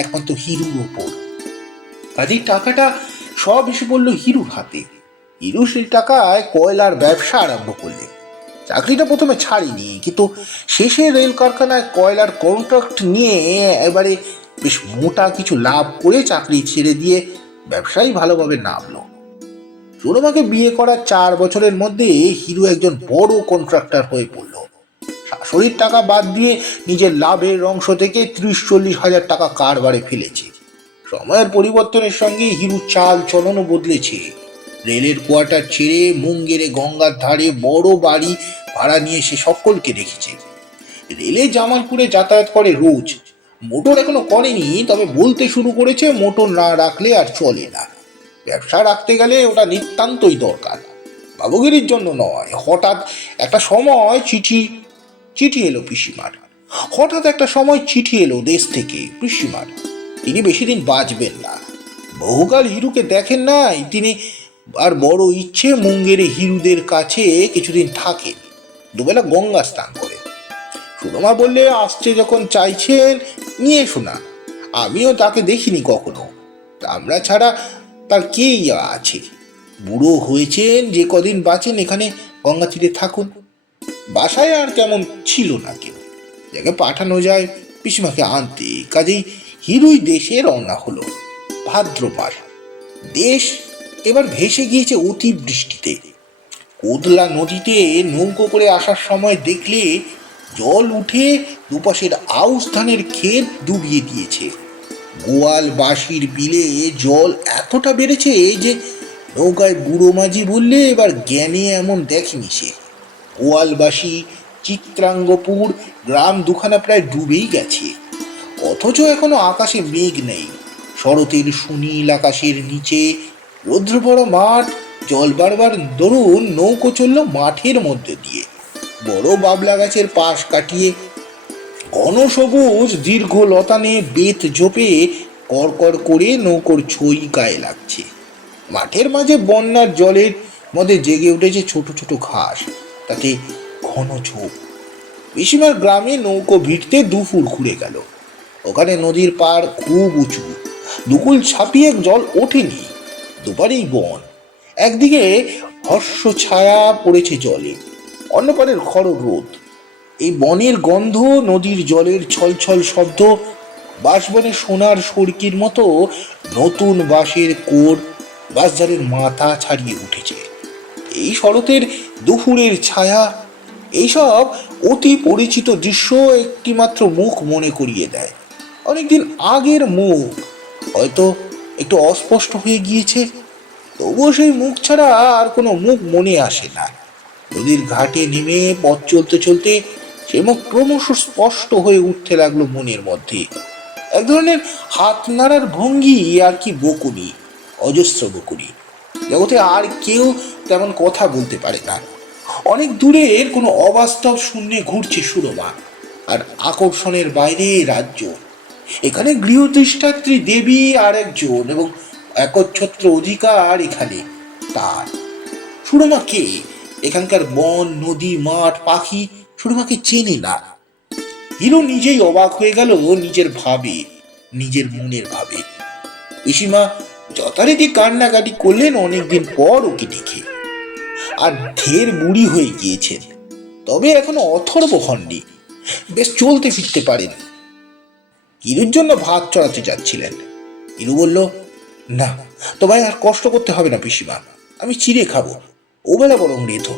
একমাত্র হিরুর ওপর। কাজেই টাকাটা সব এসে পড়ল হিরুর হাতে। হিরু সেই টাকায় কয়লার ব্যবসা আরম্ভ করলেন। চাকরিটা প্রথমে ছাড়িনি, কিন্তু শেষে রেল কারখানায় কয়লার কন্ট্রাক্ট নিয়ে এবারে বেশ মোটা কিছু লাভ করে চাকরি ছেড়ে দিয়ে ব্যবসায়ী ভালোভাবে নামলো। সুরমাকে বিয়ে করার 4 বছরের মধ্যে হিরু একজন বড় কন্ট্রাক্টর হয়ে পড়ল। শাশুড়ির টাকা বাদ দিয়ে নিজের লাভের অংশ থেকে 30-40 হাজার টাকা কারবারে ফেলেছে। সময়ের পরিবর্তনের সঙ্গে হিরু চাল চলনও বদলেছে। রেলের কোয়ার্টার ছেড়ে মুঙ্গেরে গঙ্গার ধারে বড় বাড়ি ভাড়া নিয়ে সে সকলকে রেখেছে। রেলে জামালপুরে যাতায়াত করে রোজ। মোটর এখনো করেনি, তবে বলতে শুরু করেছে মোটর না রাখলে আর চলে না। ব্যবসা রাখতে গেলে ওটা নিতান্তই দরকার, বাবুগিরির জন্য নয়। হঠাৎ একটা সময় চিঠি এলো পিসিমার। দেশ থেকে পিসিমার। তিনি বেশি দিন বাঁচবেন না। বহুকাল হিরুকে দেখেন নাই তিনি, আর বড় ইচ্ছে মুঙ্গেরে হিরুদের কাছে কিছুদিন থাকেন, দুবেলা গঙ্গা স্নান করে। সুরমা বললে, আসছে যখন চাইছেন নিয়ে শোনা। আমিও তাকে দেখিনি কখনো, আমরা ছাড়া তার কেই আছে। বুড়ো হয়েছেন, যে কদিন বাঁচেন এখানে গঙ্গা তীরে থাকুন। বাসায় আর কেমন ছিল না কেউ। যাকে পাঠানো যায় পিসিমাকে আনতে। কাজেই হিরুই দেশে রওনা হলো। ভাদ্র মাস। দেশ এবার ভেসে গিয়েছে অতিবৃষ্টিতে। কোদলা নদীতে নৌকো করে আসার সময় দেখলে জল উঠে দুপাশের আউশ ধানের ক্ষেত ডুবিয়ে দিয়েছে। গোয়াল বাঁশির বিলে জল এতটা বেড়েছে যে নৌকায় বুড়ো মাঝি বললে এবার জ্ঞানে এমন দেখেনি সে। গোয়ালবাসী, চিত্রাঙ্গপুর গ্রাম দুখানা প্রায় ডুবেই গেছে, অথচ এখনো আকাশে মেঘ নেই। শরতের সুনীল আকাশের নিচে রৌদ্র পড়া মাঠ, জল বারবার দরুন নৌকো চলল মাঠের মধ্যে দিয়ে। বড় বাবলা গাছের পাশ কাটিয়ে ঘন সবুজ দীর্ঘ লতানে বেত ঝোপে কড়কড় করে নৌকোর ছই গায়ে লাগছে। মাঠের মাঝে বন্যার জলের মধ্যে জেগে উঠেছে ছোট ছোট ঘাস, তাতে ঘন ঝোপ। পিসিমার গ্রামে নৌকো ভিড়তে দুপুর ঘুরে গেল। ওখানে নদীর পাড় খুব উঁচু, দুকুল ছাপিয়ে জল ওঠেনি, দুপারেই বন। একদিকে হর্ষ ছায়া পড়েছে জলে, অন্য পারের খড় রোদ। এই বনের গন্ধ, নদীর জলের ছলছল শব্দ, বাঁশবনে সোনার সড়কির মতো নতুন বাঁশের কোর বাঁশঝাড়ের মাথা ছাড়িয়ে উঠেছে। এই শরতের দুপুরের ছায়া, এইসব অতি পরিচিত দৃশ্য একটি মাত্র মুখ মনে করিয়ে দেয়। অনেকদিন আগের মুখ, হয়তো একটু অস্পষ্ট হয়ে গিয়েছে, তবুও সেই মুখ ছাড়া আর কোনো মুখ মনে আসে না। নদীর ঘাটে নেমে পথ চলতে চলতে সে মুখ ক্রমশ স্পষ্ট হয়ে উঠতে লাগলো মনের মধ্যে। এক ধরনের হাত নাড়ার ভঙ্গি, আর কি বকুনি, অজস্র বকুনি। জগতে আর কেউ তেমন কথা বলতে পারে না। অনেক দূরের কোনো অবাস্তব শূন্যে ঘুরছে সুরমা, আর আকর্ষণের বাইরে রাজ্য। এখানে গৃহতৃষ্ঠাত্রী দেবী আর একজন, এবং একচ্ছত্র অধিকার এখানে তার। সুরমা কে? এখানকার বন, নদী, মাঠ, পাখি সুরমাকে চেনে না। হিরো নিজেই অবাক হয়ে গেল নিজের ভাবে, নিজের মনের ভাবে। পিসিমা যথারীতি কান্নাকাটি করলেন অনেকদিন পর ওকে দেখে। আর ঢের বুড়ি হয়ে গিয়েছেন, তবে এখনো অথর্ব হননি, বেশ চলতে ফিরতে পারেন। হিরুর জন্য ভাত চড়াতে যাচ্ছিলেন। হিরু বলল, না তোমায় আর কষ্ট করতে হবে না পিসিমা, আমি চিড়ে খাবো, ওবেলা বরং রেধো।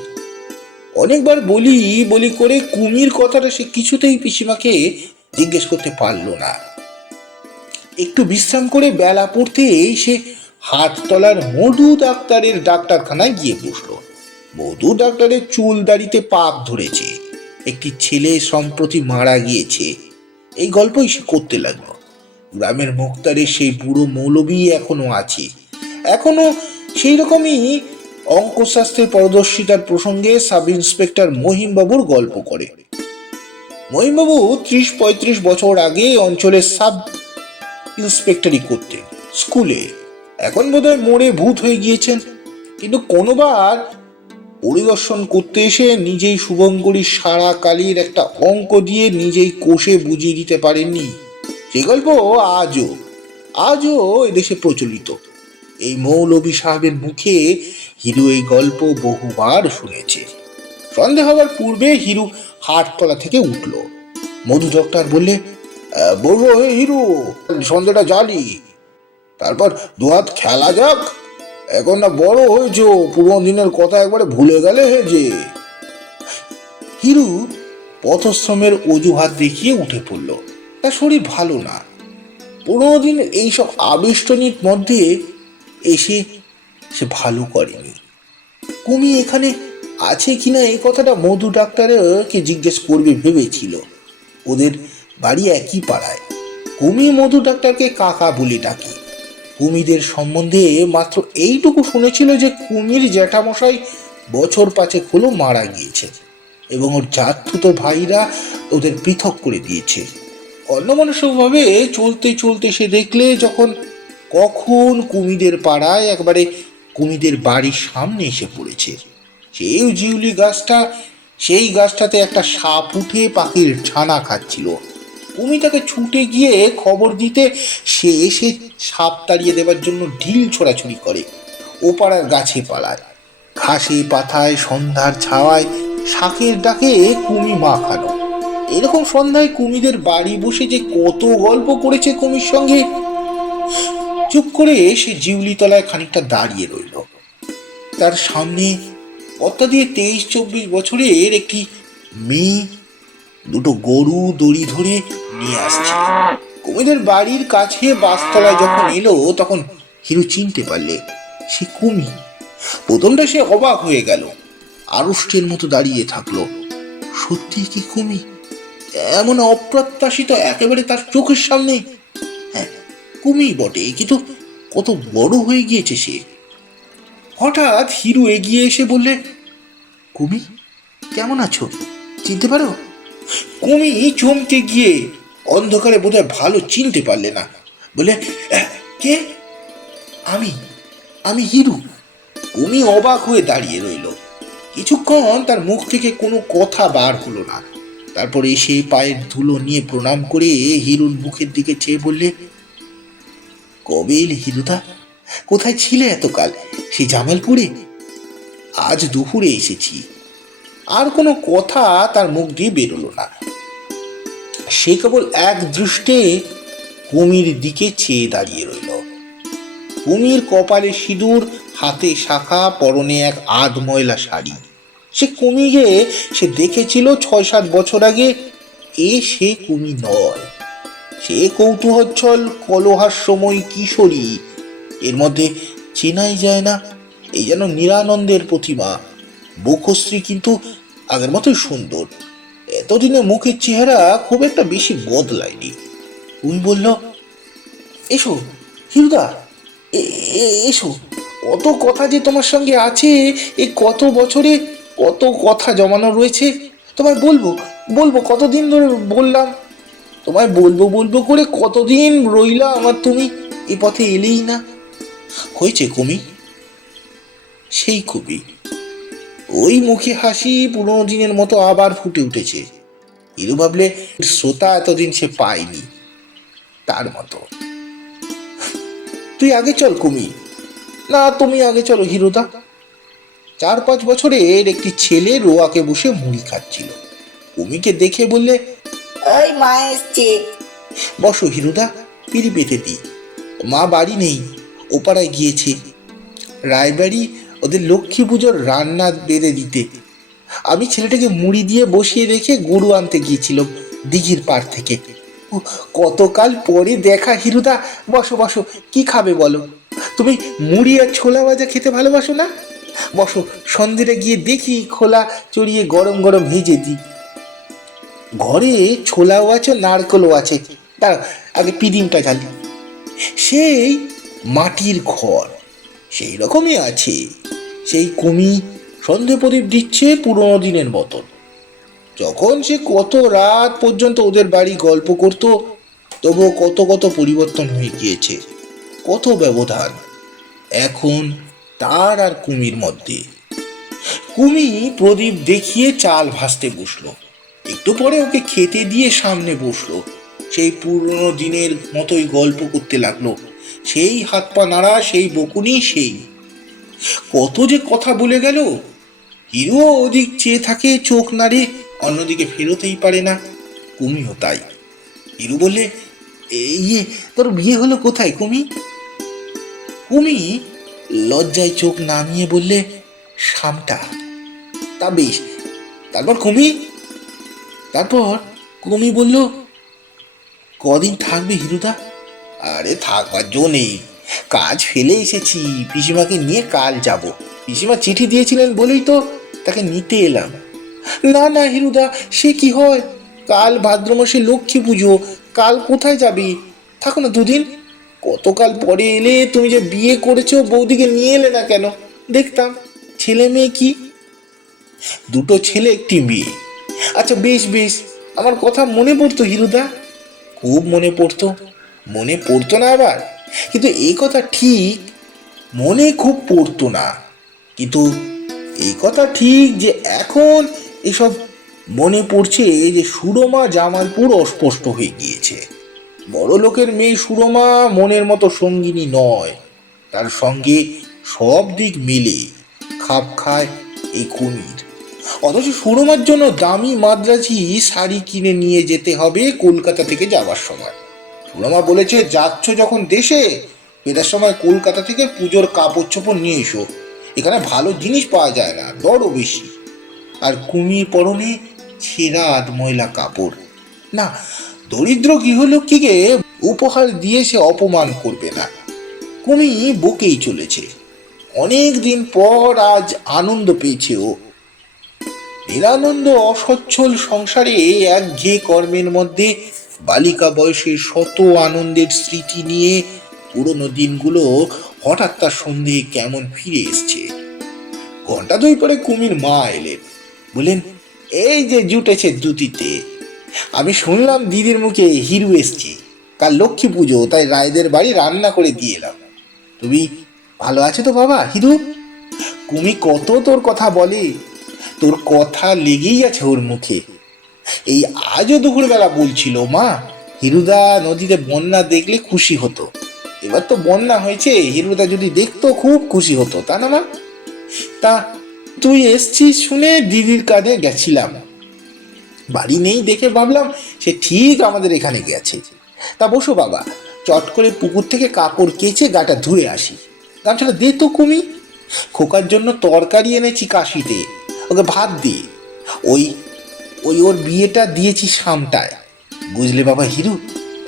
অনেকবার বলি বলি করে কুমির কথাটা সে কিছুতেই পিসিমাকে জিজ্ঞেস করতে পারলো না। একটু বিশ্রাম করে বেলা পড়তেই সে হাটতলার মধু ডাক্তারের ডাক্তারখানায় গিয়ে বসলো। মধু ডাক্তারের চুল দাড়িতে পাক ধরেছে, একটি ছেলে সম্প্রতি মারা গিয়েছে, এই গল্পই সে করতে লাগলো। গ্রামের মুক্তারের সেই বুড়ো মৌলবী এখনো আছে, এখনো সেই রকমই অঙ্কশাস্ত্রের পারদর্শিতার প্রসঙ্গে সাব ইন্সপেক্টর মহিমবাবুর গল্প করে। মহিমবাবু ৩০-৩৫ বছর আগে অঞ্চলের সাব ইন্সপেক্টরি করতেন স্কুলে। এখন বোধহয় মোড়ে ভূত হয়ে গিয়েছেন, কিন্তু কোনোবার পরিদর্শন করতে এসে নিজেই শুভঙ্করীর সারা কালির একটা অঙ্ক দিয়ে নিজেই কোষে বুঝিয়ে দিতে পারেননি। সে গল্প আজও আজও এদেশে প্রচলিত। এই মৌলভী সাহেবের মুখে হিরু এই গল্প বহুবার শুনেছে। সন্ধ্যা হওয়ার পূর্বে হিরু হাটতলা থেকে উঠল। মধু ডক্টর বললে, বলবো হে হিরু, সন্ধ্যাটা জ্বালি, তারপর দুহাত খেলা যাক। এখন না বড় হয়েছ, পুরোনো দিনের কথা একবারে ভুলে গেলে হে যে। হিরু পথশ্রমের অজুহাত দেখিয়ে উঠে পড়ল। তার শরীর ভালো না। পুরোনো দিন এইসব আবেষ্টনীর মধ্যে এসে সে ভালো করেনি। কুমি এখানে আছে কিনা এই কথাটা মধু ডাক্তারকে জিজ্ঞেস করবে ভেবেছিল। ওদের বাড়ি একই পাড়ায়। কুমি মধু ডাক্তারকে কাকা বলে ডাকে। কুমিদের সম্বন্ধে মাত্র এইটুকু শুনেছিল যে কুমির জ্যাঠামশাই বছর ৫ হলো মারা গিয়েছে, এবং ওর জাততুতো ভাইরা ওদের পৃথক করে দিয়েছে। অন্যমনস্কভাবে চলতে চলতে সে দেখলে যখন কখন কুমিদের পাড়ায় একবারে কুমিদের বাড়ির সামনে এসে পড়েছে। সেই জিউলি গাছটা, সেই গাছটাতে একটা সাপ উঠে পাখির ছানা খাচ্ছিল। কুমি তাকে ছুটে গিয়ে খবর দিতে সে এসে সাপ তাড়িয়ে দেওয়ার জন্য ঢিল ছোড়াছুড়ি করে। ও পাড়ার গাছে পালায়, ঘাসে পাতায়, সন্ধ্যার ছাওয়ায়, শাকের ডাকে কুমি মাখানো। এরকম সন্ধ্যায় কুমিদের বাড়ি বসে যে কত গল্প করেছে কুমির সঙ্গে। চুপ করে সে জিউলি তলায় খানিকটা দাঁড়িয়ে রইল। তার সামনে পথটা দিয়ে 23-24 বছরের একটি মেয়ে দুটো গরু দড়ি ধরে নিয়ে আসছে। কুমিরের বাড়ির কাছে বাসতলায় যখন এলো তখন হিরু চিনতে পারলে সে কুমি। প্রথমটা সে অবাক হয়ে গেল, আড়ষ্টের মতো দাঁড়িয়ে থাকলো। সত্যি কি কুমি? এমন অপ্রত্যাশিত একেবারে তার চোখের সামনে। হ্যাঁ, কুমি বটে, কিন্তু কত বড় হয়ে গিয়েছে সে। হঠাৎ হিরু এগিয়ে এসে বললে, কুমি কেমন আছো, চিনতে পারো? কুমি চমকে গিয়ে অন্ধকারে বোধহয় ভালো চিনতে পারলে না, বলে, কে? আমি আমি হিরু। কুমি অবাক হয়ে দাঁড়িয়ে রইল। কিছুক্ষণ তার মুখ থেকে কোনো কথা বার হলো না। তারপরে এসে পায়ের ধুলো নিয়ে প্রণাম করে হিরুর মুখের দিকে চেয়ে বললে, কবে এলে হিরুদা? কোথায় ছিলে এতকাল? সেই জামালপুরে? আজ দুপুরে এসেছি। আর কোনো কথা তার মুখ দিয়ে বেরোলো না। সে কেবল এক দৃষ্টে কুমির দিকে চেয়ে দাঁড়িয়ে রইল। কুমির কপালে সিঁদুর, হাতে শাখা, পরনে এক আধ ময়লা শাড়ি। সে কুমিকে সে দেখেছিল 6-7 বছর আগে। সে কুমি নয়, সে কৌতূহল কলহাস্যময়ী কিশোরী। এর মধ্যে চেনাই যায় না, এই যেন নিরানন্দের প্রতিমা। মুখশ্রী কিন্তু আগের মতোই সুন্দর। এতদিনে মুখের চেহারা খুব একটা বেশি বদলায়নি। কুমি বলল, এসো হিরুদা, এসো। কত কথা যে তোমার সঙ্গে আছে, এই কত বছরে কত কথা জমানো রয়েছে। তোমায় বলবো বলবো কতদিন ধরে বললাম, তোমায় বলবো বলবো করে কতদিন রইলা আমার, তুমি এ পথে এলেই না। হয়েছে কুমি? সেই কবি ওই মুখে হাসি পুরোনো দিনের মতো আবার ফুটে উঠেছে। হিরু ভাবলে শ্রোতা এতদিন সে পায়নি তার মতো। তুই আগে চল কুমি। না, তুমি আগে চলো হিরুদা। 4-5 বছরের একটি ছেলে রোয়াকে বসে মুড়ি খাচ্ছিল। কুমিকে দেখে বললে, ওই মা এসছে। বসো হিরুদা, পিড়ি পেতে দি। মা বাড়ি নেই, ওপাড়ায় গিয়েছে। রায়বাড়ি ওদের লক্ষ্মী পুজোর রান্না বেড়ে দিতে। আমি ছেলেটাকে মুড়ি দিয়ে বসিয়ে রেখে গরু আনতে গিয়েছিল দিঘির পাড় থেকে। কতকাল পরে দেখা হিরুদা। বসো বসো, কি খাবে বলো? তুমি মুড়ি আর ছোলা ভাজা খেতে ভালোবাসো না? বসো, সন্ধ্যেটা গিয়ে দেখি খোলা চড়িয়ে গরম গরম ভেজে দিই। ঘরে ছোলাও আছে, নারকেলও আছে। দাঁড়াও, আগে পিদিমটা জ্বালি। সেই মাটির ঘর সেই রকমই আছে। সেই কুমি সন্ধে প্রদীপ দিচ্ছে পুরোনো দিনের মতন। যখন সে কত রাত পর্যন্ত ওদের বাড়ি গল্প করত, তবুও কত কত পরিবর্তন হয়ে গিয়েছে, কত ব্যবধান এখন তার আর কুমির মধ্যে। কুমি প্রদীপ দেখিয়ে চাল ভাসতে বসলো। একটু পরে ওকে খেতে দিয়ে সামনে বসলো। সেই পুরনো দিনের মতোই গল্প করতে লাগলো। সেই হাত পা নাড়া, সেই বকুনি, সেই কত যে কথা বলে গেল। হিরো ওদিক চেয়ে থাকে, চোখ নাড়ে, অন্যদিকে ফেরোতেই পারে না। কুমিও তাই। হিরু বললে, ইয়ে, তোর বিয়ে হলো কোথায় কুমি? কুমি লজ্জায় চোখ নামিয়ে বললে, সামটা। তা বেশ, তারপর কুমি বলল, কদিন থাকবে হিরুদা? আরে থাকবার জো নেই, কাজ ফেলে এসেছি। পিসিমাকে নিয়ে কাল যাব। পিসিমা চিঠি দিয়েছিলেন বলেই তো তাকে নিতে এলাম। না না হিরুদা, সে কি হয়? কাল ভাদ্র মাসে লক্ষ্মী পুজো, কাল কোথায় যাবি? থাকো না দুদিন। কতকাল পরে এলে, তুমি যে বিয়ে করেছো, বৌদিকে নিয়ে এলে না কেন? দেখতাম। ছেলে মেয়ে কি? 2 ছেলে 1 মেয়ে। আচ্ছা বেশ বেশ, আমার কথা মনে পড়তো হিরুদা, খুব মনে পড়তো। মনে পড়তো না আবার, কিন্তু এই কথা ঠিক, মনে খুব পড়তো না। কিন্তু এই কথা ঠিক যে এখন এসব মনে পড়ছে যে সুরমা জামালপুর অস্পষ্ট হয়ে গিয়েছে। বড় লোকের মেয়ে সুরমা মনের মতো সঙ্গিনী নয়। তার সঙ্গে সব দিক মিলে খাপ খায় এই কুমির। অথচ সুরমার জন্য দামি মাদ্রাজি শাড়ি কিনে নিয়ে যেতে হবে কলকাতা থেকে যাওয়ার সময়। সুরমা বলেছে, যাচ্ছ যখন দেশে, ফেরার সময় কলকাতা থেকে পুজোর কাপড় চোপড় নিয়ে এসো, এখানে ভালো জিনিস পাওয়া যায় না, দরও বেশি। আর কুমির পরনে ছেঁড়া ময়লা কাপড়। না, দরিদ্র গৃহলক্ষ্মীকে উপহার দিয়ে সে অপমান করবে না। কুমি বকেই চলেছে। অনেক দিন পর আজ আনন্দ পেয়েছে ও। নিরানন্দ অসচ্ছল সংসারে একঘেয়ে কর্মের মধ্যে বালিকা বয়সের শত আনন্দের স্মৃতি নিয়ে পুরনো দিনগুলো হঠাৎ তার সন্ধে কেমন ফিরে এসছে। ঘন্টা দুই পরে কুমির মা এলেন, বললেন, এই যে জুটেছে দুটিতে। আমি শুনলাম দিদির মুখে হিরু এসছে, কাল লক্ষ্মী পুজো, তাই রায়দের বাড়ি রান্না করে দিয়ে এলাম। তুমি ভালো আছো তো বাবা হিরু? কুমি কত তোর কথা বলে, তোর কথা লেগেই আছে ওর মুখে। এই আজও দুপুরবেলা বলছিল, মা, হিরুদা নদীতে বন্যা দেখলে খুশি হতো। এবার তো বন্যা হয়েছে, হিরুদা যদি দেখতো খুব খুশি হতো, তা না মা? তা তুই এসছিস শুনে দিদির কাঁধে গেছিলাম, বাড়ি নেই দেখে ভাবলাম সে ঠিক আমাদের এখানে গেছে। তা বসো বাবা, চট করে পুকুর থেকে কাপড় কেচে গাটা ধুয়ে আসি। গামছাটা দে তো কুমি। খোকার জন্য তরকারি এনেছি কাশিতে, ওকে ভাত দে। ওই ওই ওর বিয়েটা দিয়েছি সামটায়, বুঝলে বাবা হিরু?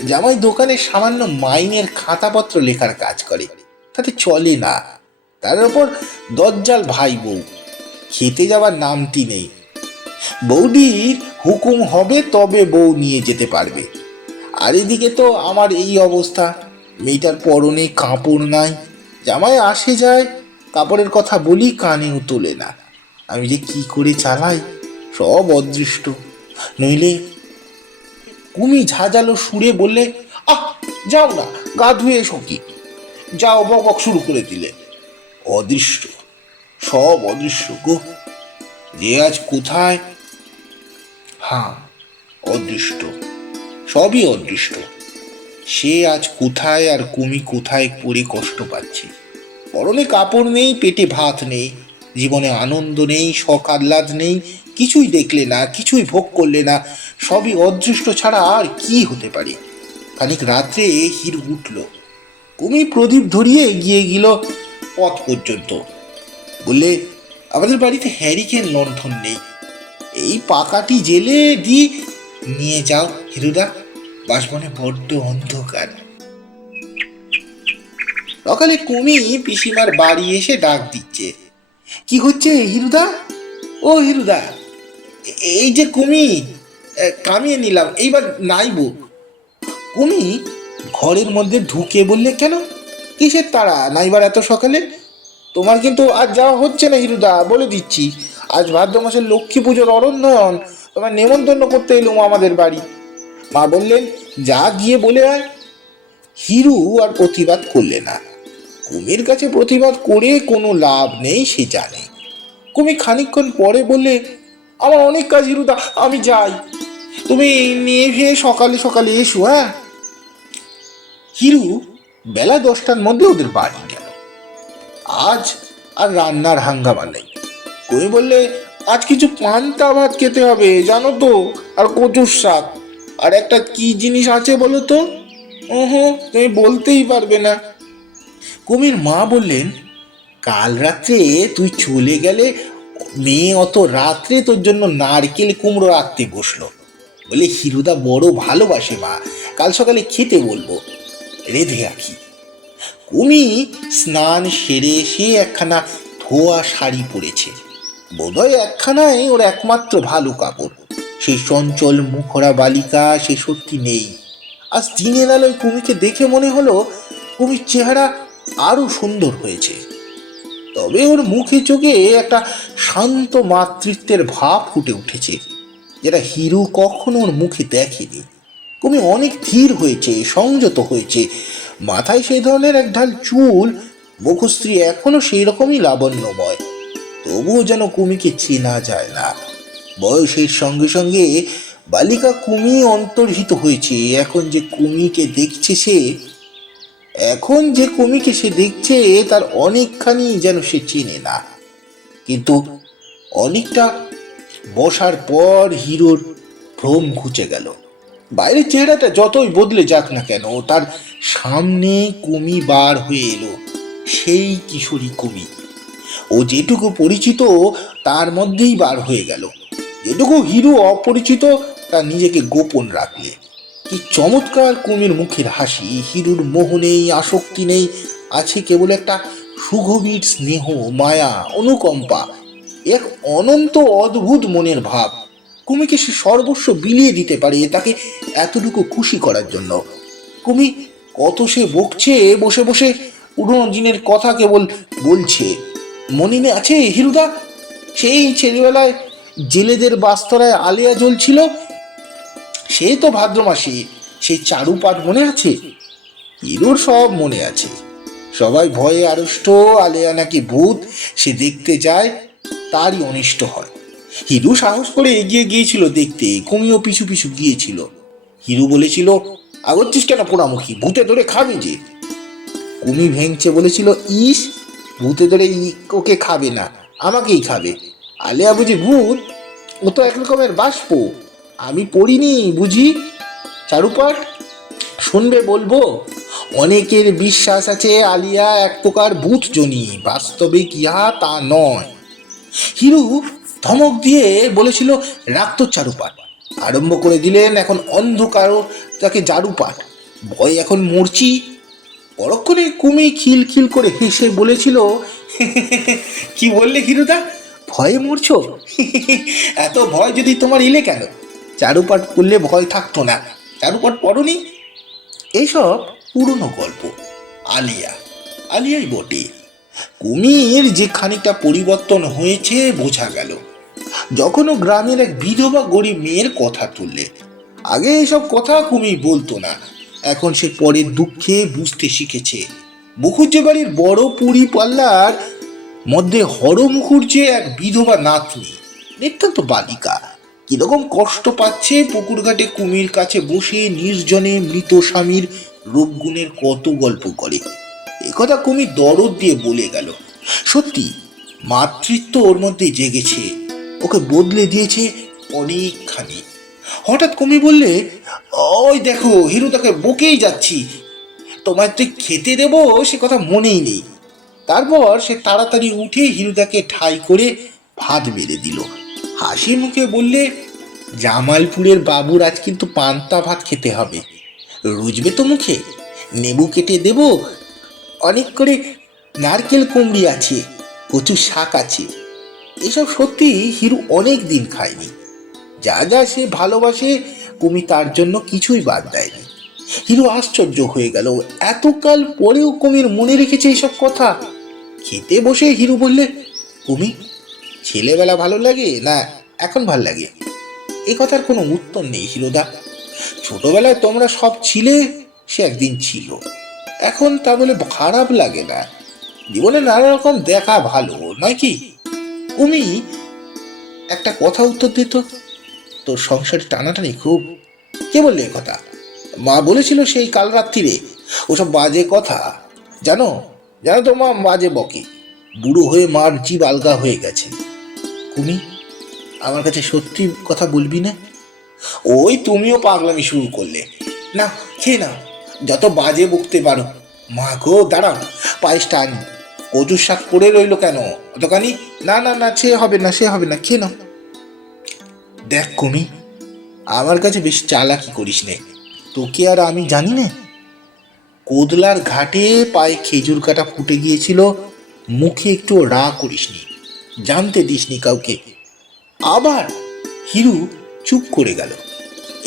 জামাই দোকানে সামান্য মাইনের খাতাপত্র লেখার কাজ করে, তাতে চলে না। তার উপর দজ্জাল ভাই বউ, খেতে যাওয়ার নামটি নেই। বৌদির হুকুম হবে তবে বউ নিয়ে যেতে পারবে। আর এদিকে তো আমার এই অবস্থা, মেয়েটার পরনে কাপড় নাই। জামাই আসে যায়, কাপড়ের কথা বলি কানেও তোলে না। আমি যে কি করে চালাই, সব অদৃষ্ট। নইলে কুমি ঝাঁঝালো সুরে বললে, আহ, যাও না, গা ধুয়ে এসো। কি যাও, বক বক শুরু করে দিলে। অদৃষ্ট, সব অদৃশ্য গো। যে আজ কোথায়, হ্যাঁ, অদৃষ্ট, সবই অদৃষ্ট। সে আজ কোথায় আর কুমি কোথায় পড়ে কষ্ট পাচ্ছে। পরনে কাপড় নেই, পেটে ভাত নেই, জীবনে আনন্দ নেই, শখ আহ্লাদ নেই, কিছুই দেখলে না, কিছুই ভোগ করলে না। সবই অদৃষ্ট ছাড়া আর কি হতে পারে। খানিক রাত্রে হিরু উঠল। কুমি প্রদীপ ধরিয়ে এগিয়ে গেল পথ পর্যন্ত। বললে, আমাদের বাড়িতে হ্যারিকেন লণ্ঠন নেই, এই পাকাটি জেলে দি নিয়ে যাও হিরুদা, বাসবনে বড্ড অন্ধকার। সকালে কুমি পিসিমার বাড়ি এসে ডাক দিচ্ছে, কি হচ্ছে হিরুদা? ও হিরুদা, এই যে কুমি, কামিয়ে নিলাম, এইবার নাইবো। কুমি ঘরের মধ্যে ঢুকে বললে, কেন, কিসের তাড়া নাইবার এত সকালে? তোমার কিন্তু আজ যাওয়া হচ্ছে না হিরুদা, বলে দিচ্ছি। আজ ভাদ্র মাসের লক্ষ্মী পুজোর অরন্ধন, তোমার নেমন্তন্ন করতে এলুম আমাদের বাড়ি। মা বললেন, যা গিয়ে বলে আয়। হিরু আর প্রতিবাদ করলে না। কুমির কাছে প্রতিবাদ করে কোনো লাভ নেই, সে জানে। কুমি খানিকক্ষণ পরে বললে, আমার অনেক কাজ হিরুদা, আমি যাই, তুমি নিয়ে ভেয়ে সকালে সকালে এসো। হ্যাঁ। হিরু বেলা 10টার মধ্যে ওদের বাড়ি গেল। আজ আর রান্নার হাঙ্গামা নেই। কুমি বললে, আজ কিছু পান্তা ভাত খেতে হবে জানো তো, আর কচুর শাক, আর একটা কি জিনিস আছে বলো তো? ওহো, তুমি বলতেই পারবে না। কুমির মা বললেন, কাল রাত্রে তুই চলে গেলে মেয়ে অত রাত্রে তোর জন্য নারকেল কুমড়ো রাখতে বসলো, বলে হিরুদা বড় ভালোবাসে মা, কাল সকালে খেতে বলবো, রেঁধে রাখি। কুমি স্নান সেরে এসে একখানা ধোয়া শাড়ি পরেছে, বোধহয় একখানাই ওর একমাত্র ভালো কাপড়। সেই চঞ্চল মুখরা বালিকা সে সত্যি নেই। আজ দিনের আলোয় কুমিকে দেখে মনে হলো কুমির চেহারা আরো সুন্দর হয়েছে। তবে ওর মুখে চোখে একটা শান্ত মাতৃত্বের ভাব ফুটে উঠেছে, যেটা হিরু কখনো ওর মুখে দেখেনি। কুমি অনেক ধীর হয়েছে, সংযত হয়েছে। মাথায় সেই ধরনের এক ঢাল চুল, মুখশ্রী এখনো সেই রকমই লাবণ্যময়। তবুও যেন কুমিকে চেনা যায় না। বয়সের সঙ্গে সঙ্গে বালিকা কুমি অন্তর্হিত হয়েছে। এখন যে কুমিকে সে দেখছে তার অনেকখানি যেন সে চেনে না, কিন্তু অনেকটা বসার পর হিরোর ভ্রম ঘুচে গেল। বাইরের চেহারাটা যতই বদলে যাক না কেন, তার সামনে কুমি বার হয়ে এলো, সেই কিশোরী কুমি। ও যেটুকু পরিচিত তার মধ্যেই বার হয়ে গেল, যেটুকু হিরো অপরিচিত তা নিজেকে গোপন রাখলে। কি চমৎকার কুমির মুখের হাসি! হিরুর মোহ নেই, আসক্তি নেই, আছে কেবল একটা সুগভীর স্নেহ, মায়া, অনুকম্পা, এক অনন্ত অদ্ভুত মনের ভাব। কুমিকে সে সর্বস্ব বিলিয়ে দিতে পারে তাকে এতটুকু খুশি করার জন্য। কুমি কত সে বকছে বসে বসে, পুরনো দিনের কথা কেবল বলছে। মনে আছে হিরুদা, সেই ছেলেবেলায় জেলেদের বাস্তরায় আলিয়া জ্বলছিল, সেই তো ভাদ্র মাসে, সেই চারুপাঠ মনে আছে? হিরুর সব মনে আছে। সবাই ভয়ে আড়ষ্ট, আলেয়া নাকি ভূত, সে দেখতে যায়, তারই অনিষ্ট হয়। হিরু সাহস করে এগিয়ে গিয়েছিল দেখতে, কুমিও পিছু পিছু গিয়েছিল। হিরু বলেছিল, আগচ্ছিস কেন পোড়ামুখী, ভূতে ধরে খাবে যে। কুমি ভেঙচে বলেছিল, ইস, ভূতে ধরে ওকে খাবে না, আমাকেই খাবে। আলেয়া বুঝি ভূত? ও তো এক রকমের বাষ্প, আমি পড়িনি বুঝি চারুপাঠ। শুনবে বলবো? অনেকের বিশ্বাস আছে আলিয়া এক প্রকার ভূতজনী, বাস্তবিক ইহা তা নয়। হিরু ধমক দিয়ে বলেছিল, রাখতো চারুপাঠ। আরম্ভ করে দিলেন এখন অন্ধকার তাকে জারুপাঠ। ভয় এখন মরছি। পরক্ষণে কুমি খিল খিল করে হেসে বলেছিল, কি বললে হিরুদা, ভয়ে মরছো? এত ভয় যদি তোমার এলে কেন? চারুপাঠ করলে ভয় থাকতো না, চারুপাঠ পড়নি? এইসব পুরনো গল্প। আলিয়া, আলিয়াই বটে। কুমির যে খানিকটা পরিবর্তন হয়েছে বোঝা গেল যখন ও গ্রামের এক বিধবা গরিব মেয়ের কথা তুললে। আগে এসব কথা কুমির বলতো না, এখন সে পরের দুঃখে বুঝতে শিখেছে। মুখুজ্জে বাড়ির বড় পুরী পাল্লার মধ্যে হরমুখুর্জে এক বিধবা নাতনি, নিতান্ত বালিকা, কিরকম কষ্ট পাচ্ছে পুকুর ঘাটে কুমির কাছে বসে নির্জনে মৃত স্বামীর রূপগুণের কত গল্প করে। একথা কুমির দরদ দিয়ে বলে গেল। সত্যি মাতৃত্ব ওর মধ্যে জেগেছে, ওকে বদলে দিয়েছে অনেকখানি। হঠাৎ কুমি বললে, ওই দেখো হিরু, তাকে বকেই যাচ্ছি, তোমায় তুই খেতে দেবো সে কথা মনেই নেই। তারপর সে তাড়াতাড়ি উঠে হিরুদাকে ঠাই করে ভাত বেড়ে দিল। হাসি মুখে বললে, জামালপুরের বাবুর আজ কিন্তু পান্তা ভাত খেতে হবে, রুজবে তো মুখে? নেবু কেটে দেব, অনেক করে নারকেল কুমড়ি আছে, কচু শাক আছে। এসব সত্যি হিরু অনেক দিন খায়নি। যা যা সে ভালোবাসে কুমি তার জন্য কিছুই বাদ দেয়নি। হিরু আশ্চর্য হয়ে গেল, এতকাল পরেও কুমির মনে রেখেছে এইসব কথা। খেতে বসে হিরু বললে, কুমি, ছেলেবেলা ভালো লাগে না এখন ভাল লাগে? এ কথার কোনো উত্তর নেই হিরুদা। ছোটবেলায় তোমরা সব ছিলে, সে একদিন ছিল, এখন তা বলে খারাপ লাগে না। জীবনে নানা রকম দেখা ভালো নয় কি? কুমি একটা কথা উত্তর দিত, তোর সংসারে টানাটানি খুব। কে বললে কথা? মা বলেছিল সেই কাল রাত্রিরে। ওসব বাজে কথা, জানো জানো তো, মা বাজে বকে। বুড়ো হয়ে মার জীব আলগা হয়ে গেছে। কুমি, আমার কাছে সত্যি কথা বলবি না? ওই তুমিও পাগলামি শুরু করলে। না, খেয়ে নাও, যত বাজে বকতে পারো। মা গো, দাঁড়াও, পায়েসটা আনি। কচুর শাক পড়ে রইলো কেন অতখানি? না না না, সে হবে না, সে হবে না, খেয়ে নাও। দেখ কুমি, আমার কাছে বেশ চালাকি করিস নে, তোকে আর আমি জানি না। কোদলার ঘাটে পায়ে খেজুর কাটা ফুটে গিয়েছিল, মুখে একটু রা করিসনি, জানতে দিসনি কাউকে। আবার হিরু চুপ করে গেল।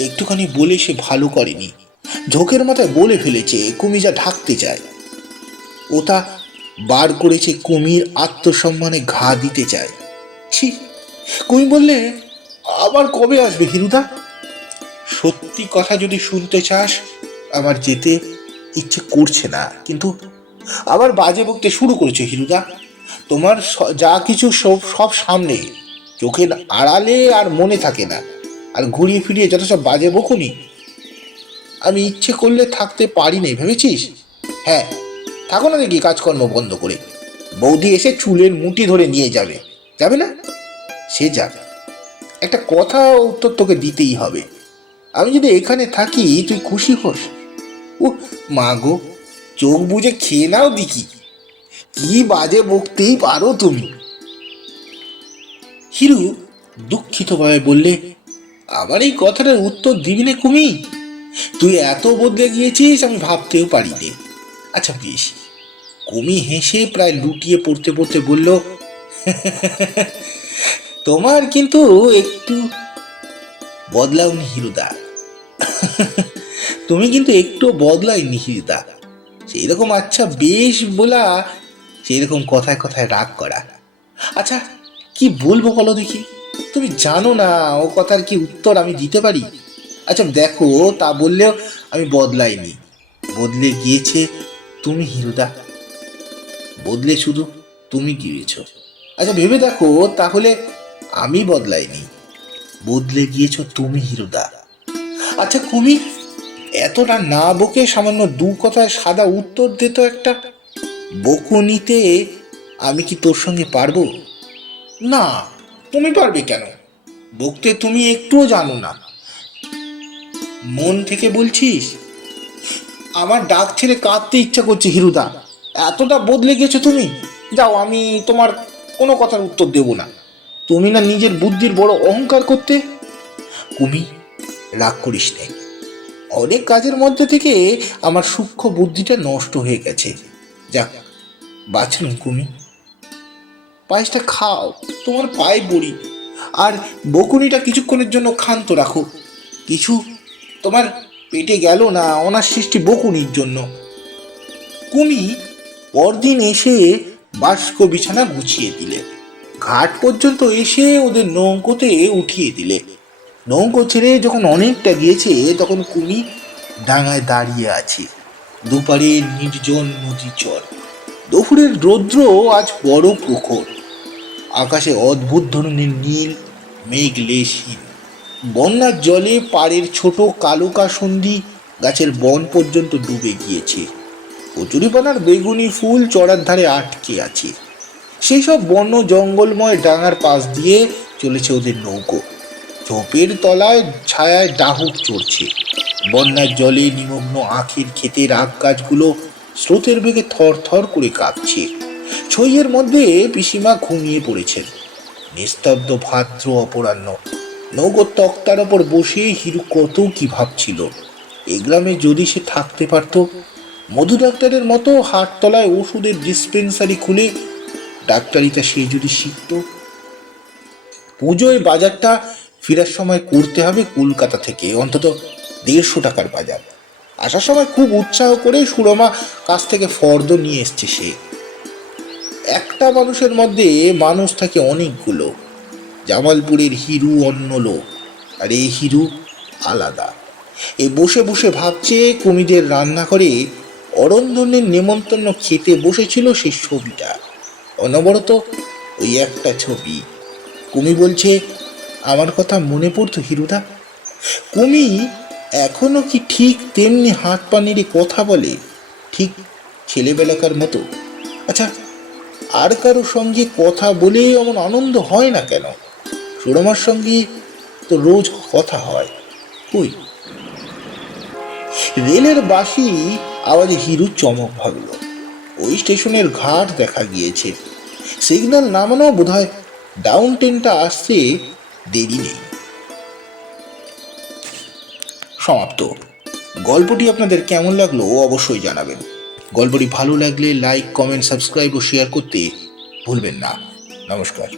একটুখানি বলে সে ভালো করেনি, ঝোঁকের মাথায় বলে ফেলেছে কুমি যা ঢাকতে চায়। ও তা বার করেছে কুমির আত্মসম্মানে ঘা দিতে চায়। ছি! কুমি বললে, আবার কবে আসবে হিরুদা? সত্যি কথা যদি শুনতে চাস, আমার যেতে ইচ্ছে করছে না, কিন্তু আবার বাজে বকতে শুরু করেছে হিরুদা। তোমার যা কিছু সব সব সামনে, চোখের আড়ালে আর মনে থাকে না, আর ঘুরিয়ে ফিরিয়ে যত সব বাজে বকুনি। আমি ইচ্ছে করলে থাকতে পারি না, ভেবেছিস? হ্যাঁ, থাকো না দেখি কাজকর্ম বন্ধ করে। বৌদি এসে চুলের মুঠি ধরে নিয়ে যাবে, যাবে না? সে যাবে, একটা কথা উত্তর তোকে দিতেই হবে। আমি যদি এখানে থাকি তুই খুশি হোস? ও মা গো, চোখ বুজে খেয়ে নাও দেখি, কি বাজে বকতেই পারো তুমি। হিরু দুঃখিতভাবে বললে, আবার এই কথাটার উত্তর দিবি না কুমি? তুই এত বদলে গিয়েছিস আমি ভাবতেও পারিনি। আচ্ছা বেশ। কুমি হেসে প্রায় লুটিয়ে পড়তে পড়তে বলল, তোমার কিন্তু একটু বদলাওনি হিরুদা। তুমি কিন্তু একটু বদলাইনি হিরুদা। সেই রকম আচ্ছা বেশ বলা, সেই রকম কথায় কথায় রাগ করা। আচ্ছা কি বলবো বলো দেখি? তুমি জানো না ও কথার কি উত্তর আমি দিতে পারি? আচ্ছা দেখো, তা বললেও আমি বদলাইনি, বদলে গিয়েছে তুমি হিরুদা, বদলে শুধু তুমি গিয়েছ। আচ্ছা ভেবে দেখো তাহলে, আমি বদলাইনি, বদলে গিয়েছ তুমি হিরুদা। আচ্ছা কুমির, এতটা না বকে সামান্য দু কথায় সাদা উত্তর দিত একটা। বকুনিতে আমি কি তোর সঙ্গে পারবো? না, তুমি পারবে কেন? বকতে তুমি একটুও জানো না। মন থেকে বলছিস? আমার ডাক ছেড়ে কাঁদতে ইচ্ছা করছে হিরুদা, এতটা বদলে গেছো তুমি। যাও, আমি তোমার কোনো কথার উত্তর দেব না। তুমি না নিজের বুদ্ধির বড় অহংকার করতে। কুমি, রাগ করিস নে। অনেক কাজের মধ্যে থেকে আমার সূক্ষ্ম বুদ্ধিটা নষ্ট হয়ে গেছে। যাক, বাঁচলুম কুমি। পায়েসটা খাও, তোমার পায়ে বড়ি। আর বকুনিটা কিছুক্ষণের জন্য ক্ষান্ত রাখো। কিছু তোমার পেটে গেল না অনার সৃষ্টি বকুনির জন্য। কুমি পরদিন এসে বাস্ক বিছানা গুছিয়ে দিলে, ঘাট পর্যন্ত এসে ওদের নৌকোতে উঠিয়ে দিলে। নৌকো ছেড়ে যখন অনেকটা গিয়েছে তখন কুমি ডাঙায় দাঁড়িয়ে আছে। দুপারে নির্জন নদী চর। দুপুরের রৌদ্র আজ বড় প্রখর। আকাশে অদ্ভুত ধরনের নীল, মেঘ লেশহীন। বন্যার জলে পাড়ের ছোট কালো কাসুন্দি গাছের বন পর্যন্ত ডুবে গিয়েছে। কচুরিপানার বেগুনি ফুল চড়ার ধারে আটকে আছে। সেই সব বন্য জঙ্গলময় ডাঙার পাশ দিয়ে চলেছে ওদের নৌকো। ঝোপের তলায় ছায়ায় ডাহুক চড়ছে। বন্যার জলে নিমগ্ন আখের ক্ষেতের আখ গাছগুলো স্রোতের বেগে থর থর করে কাঁপছে। ছইয়ের মধ্যে পিসিমা ঘুমিয়ে পড়েছেন। নিস্তব্ধ ভাদ্র অপরাহ্ন। নৌকোর তক্তার ওপর বসে হিরু কত কি ভাবছিল। এ গ্রামে যদি সে থাকতে পারত, মধু ডাক্তারের মতো হাটতলায় ওষুধের ডিসপেন্সারি খুলে ডাক্তারিটা সে যদি শিখত। পুজোয় বাজারটা ফেরার সময় করতে হবে কলকাতা থেকে অন্তত 150 টাকার বাজার। আসার সময় খুব উৎসাহ করে সুরমা কাছ থেকে ফর্দ নিয়ে এসছে সে। একটা মানুষের মধ্যে মানুষ থাকে অনেকগুলো। জামালপুরের হিরু অন্য লোক, আর এই হিরু আলাদা। এ বসে বসে ভাবছে কুমিদের রান্না করে অরন্ধনের নেমন্তন্ন খেতে বসেছিল সে ছবিটা। অনবরত ওই একটা ছবি। কুমি বলছে, আমার কথা মনে পড়তো হিরুদা? কুমি এখনো কি ঠিক তেমনি হাত পা নেড়ে কথা বলে, ঠিক ছেলেবেলাকার মতো? আচ্ছা, আর কারো সঙ্গে কথা বলে এমন আনন্দ হয় না কেন? সুরমার সঙ্গে তো রোজ কথা হয়। কই? রেলের বাঁশি আওয়াজে হিরু চমক ভাবল। ওই স্টেশনের ঘাট দেখা গিয়েছে। সিগন্যাল নামানো বোধহয়। ডাউন ট্রেনটা আসতে দেরি নেই। সমাপ্ত। গল্পটি আপনাদের কেমন লাগলো অবশ্যই জানাবেন। গল্পটি ভালো লাগলে লাইক, কমেন্ট, সাবস্ক্রাইব ও শেয়ার করতে ভুলবেন না। নমস্কার।